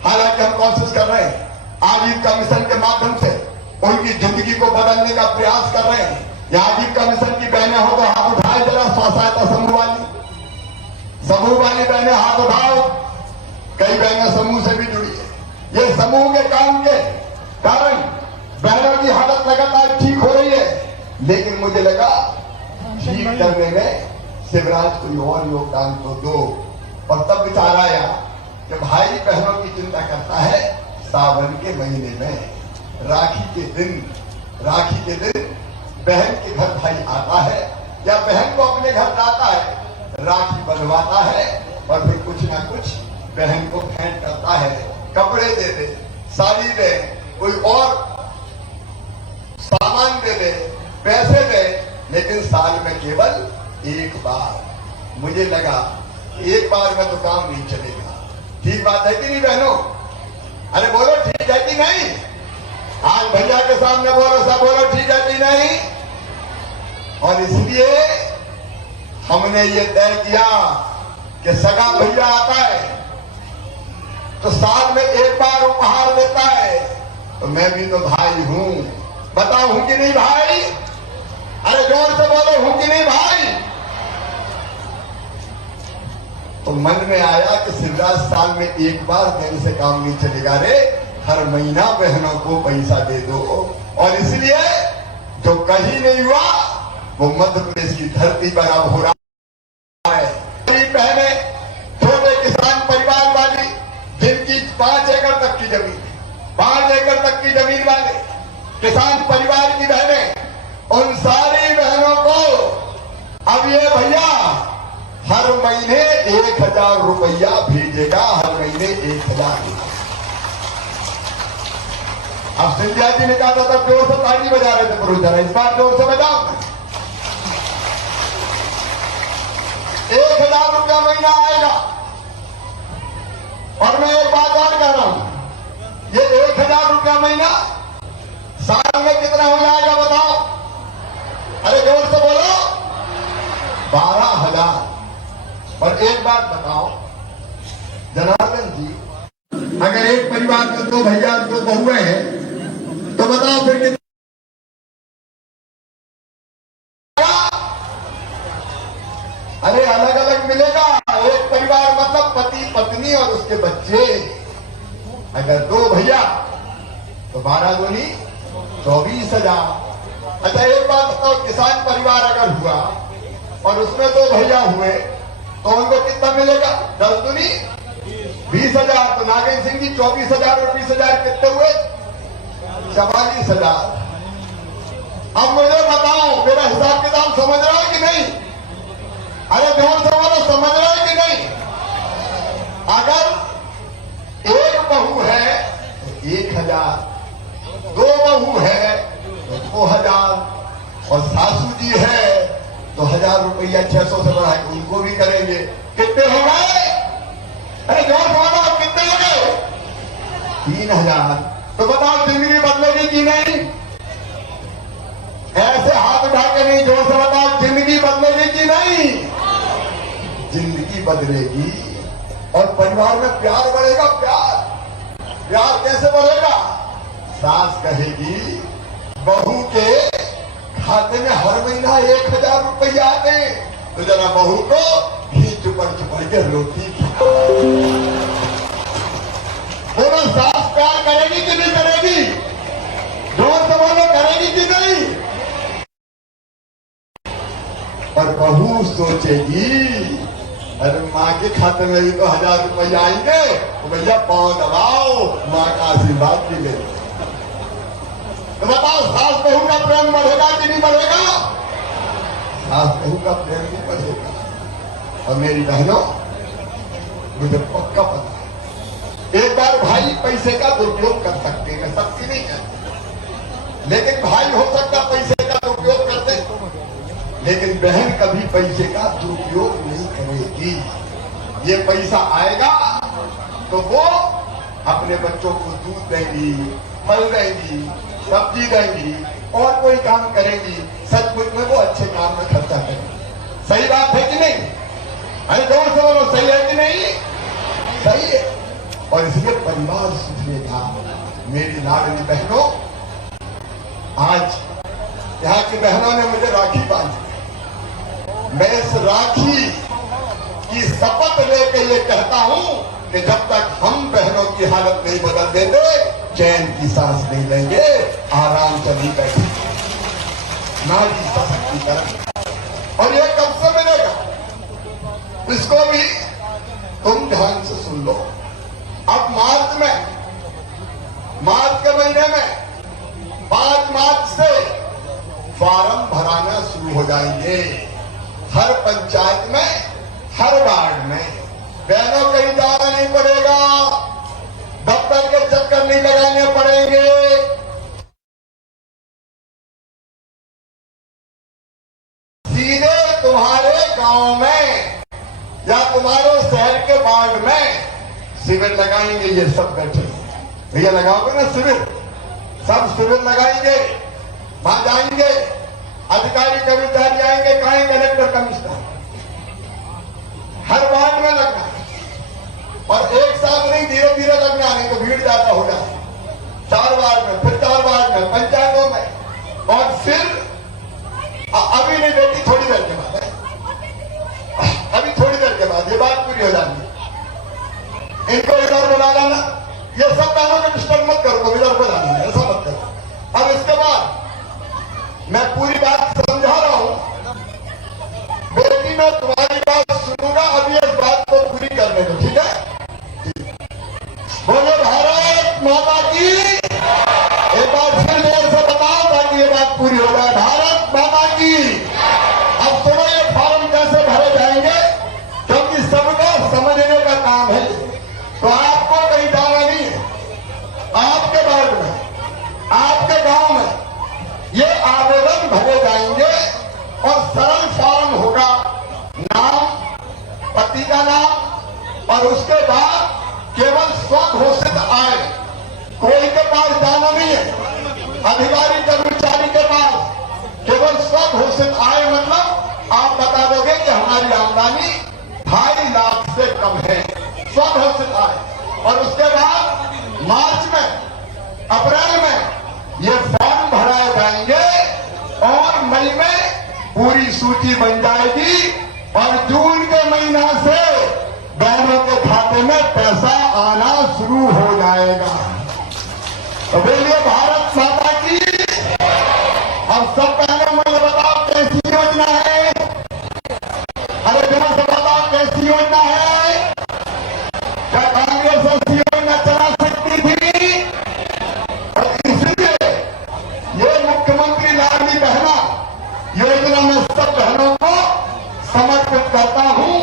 हालांकि हम कोशिश कर रहे हैं, आजीविका मिशन के माध्यम से उनकी जिंदगी को बदलने का प्रयास कर रहे हैं। यहाँ आजीविका मिशन की बहनें हो तो हाथ उठाए जरा, स्व सहायता समूह वाली बहनें हाथ उठाओ। कई बहनें समूह से भी जुड़ी है। ये समूह के काम के कारण बहनों की हालत लगातार ठीक हो रही है, लेकिन मुझे लगा ठीक करने में शिवराज कोई और योगदान तो दो। और तब विचार आया कि भाई बहनों की चिंता करता है सावन के महीने में, राखी के दिन बहन के घर भाई आता है या बहन को अपने घर लाता है, राखी बंधवाता है और फिर कुछ ना कुछ बहन को भेंट करता है। कपड़े दे दे, साड़ी दे, कोई और सामान दे दे, पैसे दे, लेकिन साल में केवल एक बार। मुझे लगा एक बार में तो काम नहीं चलेगा। ठीक बात है कि नहीं बहनों? अरे बोलो ठीक है कि नहीं? आज भैया के सामने बोलो, सब बोलो ठीक है कि नहीं? और इसलिए हमने ये तय किया कि सगा भैया आता है तो साल में एक बार उपहार देता है, तो मैं भी तो भाई हूं। बताओ हूं कि नहीं भाई? अरे जोर से बोलो हूं कि नहीं भाई? तो मन में आया कि शिवराज साल में एक बार देने से काम नहीं चलेगा रे, हर महीना बहनों को पैसा दे दो। और इसलिए जो कहीं नहीं हुआ वो मध्य प्रदेश की धरती पर अब हो रहा है। गरीब बहनें, छोटे किसान परिवार वाली जिनकी 5 एकड़ तक की जमीन, 5 एकड़ तक की जमीन वाले किसान परिवार की बहनें, उन सारी बहनों को अब ये भैया हर महीने 1000 रुपया भेजेगा। हर महीने 1000। अब सिंधिया जी ने कहा था तब जोर से ताली बजा रहे थे पुरुष, इस बार जोर से बजाओ। 1000 रुपया महीना आएगा। और मैं एक बात और कह रहा हूं, ये 1000 रुपया महीना साल में कितना हो जाएगा बताओ? अरे जोर से बोलो, 12,000। और एक बात बताओ जनार्दन जी, अगर एक परिवार में 2 भैया 2 बहुएं हैं तो बताओ फिर कितना? अरे अलग अलग मिलेगा। एक परिवार मतलब पति पत्नी और उसके बच्चे। अगर 2 भैया तो 12 दूनी 24,000। अच्छा एक बात बताओ, किसान परिवार अगर हुआ और उसमें 2 भैया हुए तो उनको कितना मिलेगा? 10 दूनी 20,000। तो नागेंद्र सिंह जी 24,000 और 20,000 कितने हुए? 44,000। अब मुझे बताओ, मेरा हिसाब किताब समझ रहा है कि नहीं? अरे जोर से बोलो, समझ रहा है कि नहीं? अगर एक बहू है तो 1,000, 2 बहू है तो 2,000 और सासू जी है तो 1,000 रुपया 600 से बढ़ा के उनको भी करेंगे। कितने हो गए? अरे जोर से बताओ कितने हो गए? 3,000। तो बताओ जिंदगी बदलेगी कि नहीं? ऐसे हाथ उठा के नहीं, जोर से बताओ जिंदगी बदलेगी कि नहीं? जिंदगी बदलेगी और परिवार में प्यार बढ़ेगा। प्यार कैसे बढ़ेगा? सास कहेगी बहू के खाते में हर महीना 1,000 रुपया आते, तो जरा बहू को घी चुपड़ के रोटी खिलाओ। बोलो सास प्यार करेगी कि नहीं करेगी? जोर से बोलो, करेगी कि नहीं? और बहू सोचेगी अरे माँ के खाते में भी तो 1,000 रुपया आएंगे, तो भैया पाँव दबाओ, माँ का आशीर्वाद भी ले। तो बताओ सास बहू का प्रेम बढ़ेगा कि नहीं बढ़ेगा? सास बहू का प्रेम भी बढ़ेगा। और मेरी बहनों, मुझे पक्का पता है, एक बार भाई पैसे का दुरुपयोग कर सकते हैं, सबकी नहीं करते, लेकिन भाई हो सकता पैसे का दुरुपयोग करते, लेकिन बहन कभी पैसे का दुरुपयोग नहीं करेगी। ये पैसा आएगा तो वो अपने बच्चों को दूध देंगी, फल देंगी, सब्जी देंगी और कोई काम करेगी। सचमुच में वो अच्छे काम में खर्चा करें। सही बात है कि नहीं? अरे कौन से बोलो, सही है कि नहीं? सही है। और इसलिए परिवार सुधरेगा। मेरी लाडली बहनों, आज यहाँ की बहनों ने मुझे राखी बांधी। मैं इस राखी की शपथ लेकर ये कहता हूं कि जब तक हम बहनों की हालत नहीं बदल देते, चैन की सांस नहीं लेंगे, आराम से नहीं बैठे। नारी सशक्तिकरण, और ये कब से मिलेगा इसको भी तुम ध्यान से सुन लो। अब मार्च के महीने में 5 मार्च से फॉर्म भराना शुरू हो जाएंगे। हर पंचायत में, हर वार्ड में। बहनों कहीं जाना नहीं पड़ेगा, दफ्तर के चक्कर नहीं लगाने पड़ेंगे। सीधे तुम्हारे गांव में या तुम्हारे शहर के वार्ड में शिविर लगाएंगे। ये सब बैठे भैया, लगाओगे ना शिविर? सब शिविर लगाएंगे, वहां जाएंगे, अधिकारी कर्मचारी आएंगे, कहीं कलेक्टर कमिश्नर, हर वार्ड में लगना है। और एक साथ नहीं, धीरे धीरे लगना, नहीं तो भीड़ ज्यादा हो जाए। 4 वार्ड में, फिर 4 वार्ड में, पंचायतों में, और फिर अभी नहीं बेटी, थोड़ी देर के बाद है, अभी थोड़ी देर के बाद ये बात पूरी हो जाएगी। इनको इधर बुला लाना, ये सब बहनों को डिस्टर्ब मत करो, इधर बुला लाना, ऐसा मत करो। अब इसके बाद मैं पूरी बात समझा रहा हूं। बेटी, मैं तुम्हारी बात सुनूंगा, अभी इस बात को पूरी करने दो, ठीक है? बोले भारत माता की। एक बार फिर देर से बताओ ताकि ये बात पूरी हो जाए। भारत माता की। अब सुनो, ये फॉर्म कैसे भरे जाएंगे, क्योंकि सबको समझने का काम है। तो आपको कहीं जाना नहीं है, आपके वार्ड में, आपके गांव में ये आवेदन भरे जाएंगे और सरल फॉर्म होगा। नाम, पति का नाम, और उसके बाद केवल स्वघोषित आय। कोई के पास जाना नहीं है, अधिकारी कर्मचारी के पास। केवल स्वघोषित आय मतलब आप बता दोगे कि हमारी आमदनी 2.5 लाख से कम है, स्वघोषित आय। और उसके बाद मार्च में, अप्रैल में ये फॉर्म भराए जाएंगे और मई में पूरी सूची बन जाएगी और जून के महीना से बहनों के खाते में पैसा आना शुरू हो जाएगा। तो बोलिए भारत माता की। अब सब बहनों मुझे बताओ कैसी योजना है? अरे जरा से बताओ कैसी योजना है? क्या कांग्रेस ऐसी योजना चला सकती थी? और इसलिए ये मुख्यमंत्री लाडली बहना योजना में सब बहनों को समर्पित करता हूं।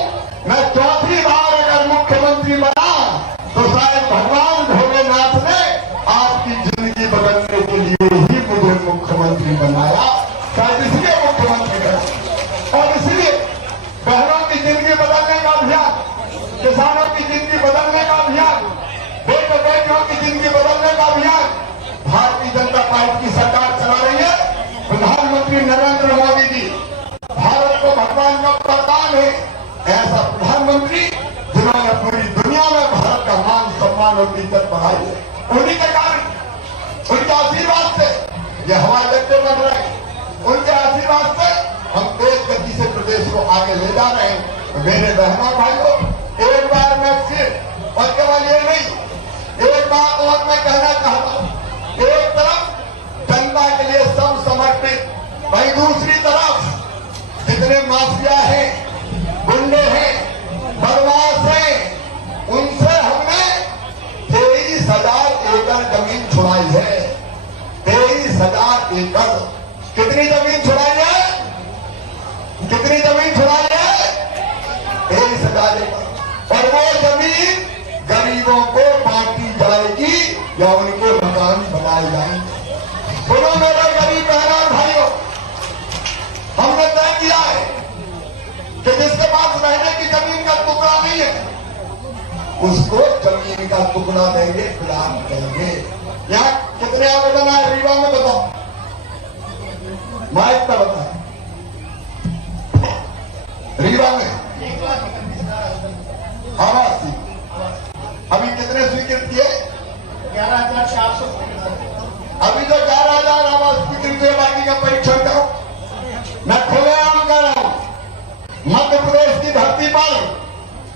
मैं 4थी बार अगर मुख्यमंत्री बना तो शायद भगवान भोलेनाथ ने आपकी जिंदगी बदलने के लिए ही मुझे मुख्यमंत्री बनाया, शायद इसलिए मुख्यमंत्री बना। और इसलिए बहनों की जिंदगी बदलने का अभियान, किसानों की जिंदगी बदलने का अभियान, बेटे बेटियों की जिंदगी बदलने का अभियान भारतीय जनता पार्टी की सरकार चला रही है। प्रधानमंत्री नरेंद्र मोदी जी भारत को भगवान का वरदान है, ऐसा प्रधानमंत्री जिन्होंने पूरी दुनिया में भारत का मान सम्मान और इज्जत बढ़ाई है। उन्हीं के कारण, उनके आशीर्वाद से ये हवाई अड्डे बन रहे हैं। उनके आशीर्वाद से हम तेज गति से प्रदेश को आगे ले जा रहे हैं। मेरे बहनों भाइयों, एक बार मैं फिर, और केवल ये नहीं, एक बात और मैं कहना चाहता हूं। एक तरफ जनता के लिए सब समर्पित, वही दूसरी तरफ जितने माफिया हैं, गुंडे हैं, बदमाश हैं, उनसे हमने 23,000 एकड़ जमीन छुड़ाई है। 23,000 एकड़। कितनी जमीन छुड़ाई है? कितनी जमीन छुड़ाई है? 23,000 एकड़। और वो जमीन गरीबों को बांटी जाएगी या उनके मकान बनाए जाएंगे। सुनो मेरे गरीब बहनों और भाइयों, हमने तय किया है कि जिसके पास रहने की जमीन का टुकड़ा नहीं है उसको जमीन का टुकड़ा देंगे, प्रदान करेंगे। यहाँ कितने आवेदन आए रीवा में बताओ, माइक पर बताओ। मथुरा में आवास थी। अभी कितने स्वीकृत किए? 11,400। अभी जो 11,000 आवास स्वीकृत हुए, बाकी का परीक्षण करो। मैं खुलेआम कह रहा हूं, मध्य प्रदेश की धरती पर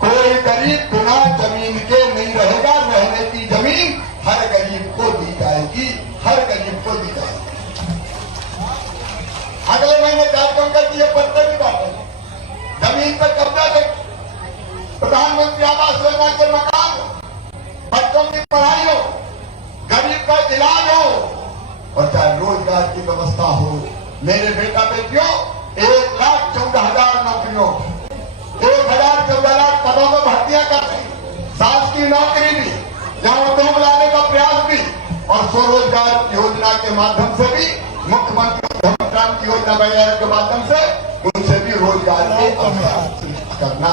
कोई गरीब बिना जमीन के नहीं रहेगा। रहने की जमीन हर गरीब को दी जाएगी, हर गरीब को दी जाएगी। अगले महीने कार्यक्रम कर दिए, पत्ते भी बांटे, जमीन पर कब्जा दे, प्रधानमंत्री आवास योजना के मकान, बच्चों की पढ़ाई हो, गरीब का इलाज हो, और चाहे रोजगार की व्यवस्था हो। मेरे बेटा बेटियों, 1,14,000 नौकरियों, 1,14 लाख पदों में भर्तियां कर रही, शासकीय नौकरी भी, जहां उद्योग लाने का प्रयास भी, और स्वरोजगार योजना के माध्यम से भी, मुख्यमंत्री धर्मग्राम की योजना वगैरह के माध्यम से उनसे भी रोजगार के अवसर करना।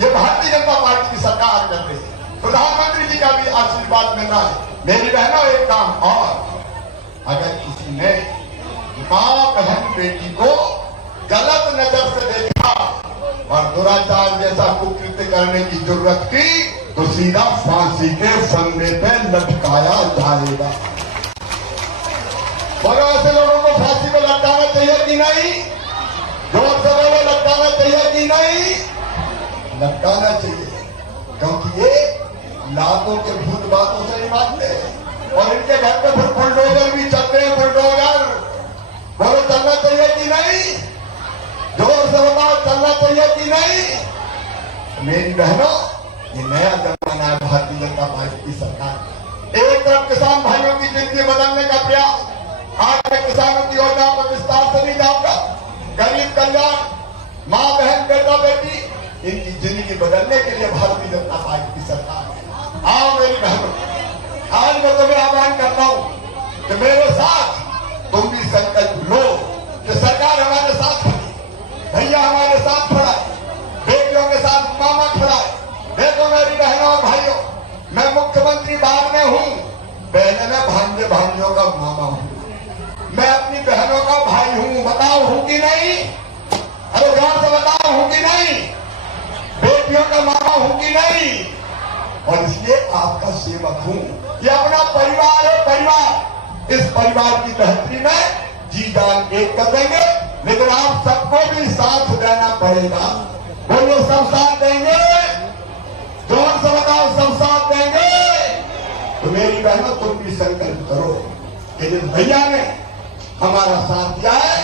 ये भारतीय जनता पार्टी की सरकार कर रही है। प्रधानमंत्री जी का भी आशीर्वाद मिल रहा है। मेरी बहनों, एक काम और, अगर किसी ने मां बहन बेटी को गलत नजर से देखा और दुराचार जैसा कुकृत्य करने की जरूरत की, तो सीधा फांसी के फंदे पे लटकाया जाएगा। बोलो, ऐसे लोगों को फांसी पे लटकाना चाहिए कि नहीं? जोर से बोलो, लटकाना चाहिए कि नहीं? लटकाना चाहिए, क्योंकि ये लाखों के भूत बातों से नहीं मानते, और इनके घर पे फिर बुलडोजर भी चलते हैं, बुलडोजर। बोलो, चलना चाहिए कि नहीं? जोर से बताओ, चलना चाहिए कि नहीं? मेरी बहनों, ये नया जमाना है भारतीय जनता पार्टी की सरकार। एक तरफ किसान भाइयों की जिंदगी बदलने का प्रयास, आज मैं किसानों की योजना पर विस्तार से नहीं जाऊंगा। गरीब कल्याण, मां बहन बेटा बेटी, इनकी जिंदगी बदलने के लिए भारतीय जनता पार्टी की सरकार है। आओ मेरी बहनों, आज मैं तुम्हें आह्वान करता हूं कि मेरे साथ तुम भी संकल्प लो कि सरकार हमारे साथ खड़ी, भैया हमारे साथ खड़ा है, बेटियों के साथ मामा खड़ा है। देखो मेरी बहनों और भाइयों, मैं मुख्यमंत्री बाद में हूं, पहले मैं भांजे भांजियों का मामा हूं, मैं अपनी बहनों का भाई हूं। बताओ, हूं कि नहीं? अरे गौर से बताओ, हूं कि नहीं? बेटियों का मामा हूं कि नहीं? और इसलिए आपका सेवक हूं। ये अपना परिवार है, परिवार। इस परिवार की बेहतरी में जी जान एक कर देंगे, लेकिन आप सबको भी साथ देना पड़ेगा। बोलो, सब साथ देंगे? जोर से बताओ, सब साथ देंगे? तो मेरी बहनों, तुम भी संकल्प करो कि जिस भैया ने हमारा साथ दिया है,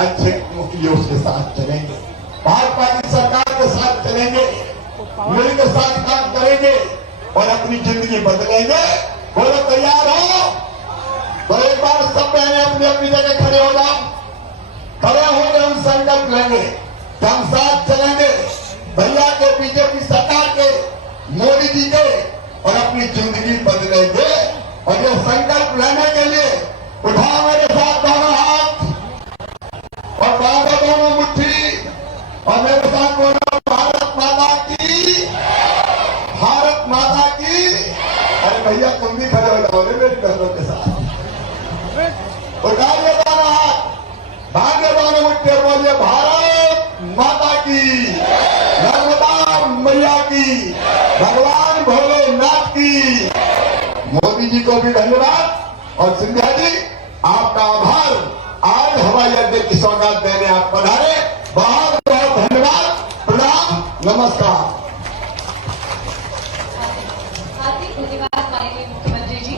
अच्छे मुखिया उसके साथ चलेंगे, भाजपा की सरकार के साथ चलेंगे, मिलकर साथ काम करेंगे और अपनी जिंदगी बदलेंगे। बोलो, तैयार हो? तो एक बार सब बहने अपनी अपनी जगह खड़े हो जाओ। खड़े होकर हम संकल्प लेंगे कि हम साथ चलेंगे भैया के, बीजेपी सरकार के, मोदी जी के, और अपनी जिंदगी बदलेंगे। और ये संकल्प लेने के लिए उठाओ मेरे साथ दोनों हाथ और बांधो दोनों मुट्ठी, और मेरे साथ बोलो, भारत माता की, भारत माता की। अरे भैया, तुम भी खड़े हो जाओगे मेरी बहनों के साथ। उठाइए दोनों हाथ, बांधे दोनों मुट्ठी, बोलिए, भारत माता की, नर्मदा मैया की, भगवान भोलेनाथ की। मोदी जी को भी धन्यवाद, और सिंधिया जी, आपका आभार। आज हवाई अड्डे की सौगात देने आप पधारे, बहुत बहुत धन्यवाद। प्रणाम, नमस्कार। हार्दिक धन्यवाद माननीय मुख्यमंत्री जी।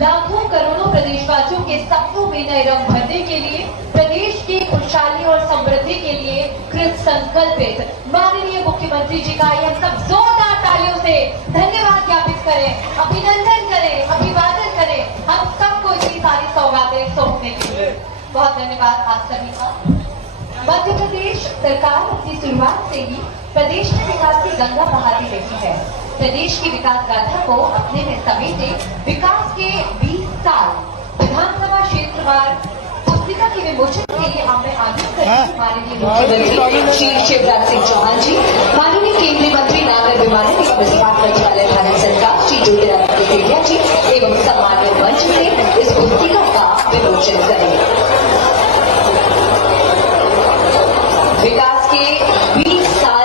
लाखों करोड़ों प्रदेशवासियों के सपनों में नए रंग भरने के लिए, प्रदेश की खुशहाली और समृद्धि के लिए कृत संकल्पित माननीय मुख्यमंत्री जी का यह सब जोरदार तालियों से धन्यवाद ज्ञापित करें, अभिनंदन करें, अभिवादन करें हम सबको इतनी सारी सौगातें सौंपने के लिए। बहुत धन्यवाद आप सभी का। मध्य प्रदेश सरकार अपनी शुरुआत से ही प्रदेश में विकास की गंगा बहाती रही है। प्रदेश की विकास गाथा को अपने में समेटे विकास के 20 साल विधानसभा क्षेत्रवार पुस्तिका के विमोचन के लिए मैं आग्रह करूँ माननीय मुख्यमंत्री श्री शिवराज सिंह चौहान जी, माननीय केंद्रीय मंत्री नागर विमानन एवं इस्पात मंत्रालय भारत सरकार श्री ज्योतिरादित्य सिंधिया जी एवं सम्मानीय मंच से इस पुस्तिका का विमोचन करें। विकास के 20 साल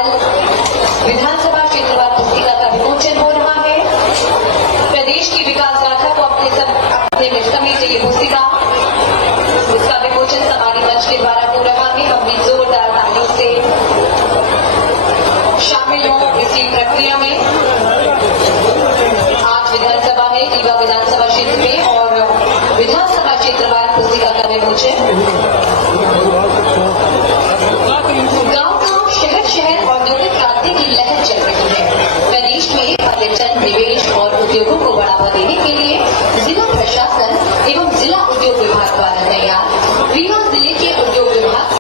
निवेश और उद्योगों को बढ़ावा देने के लिए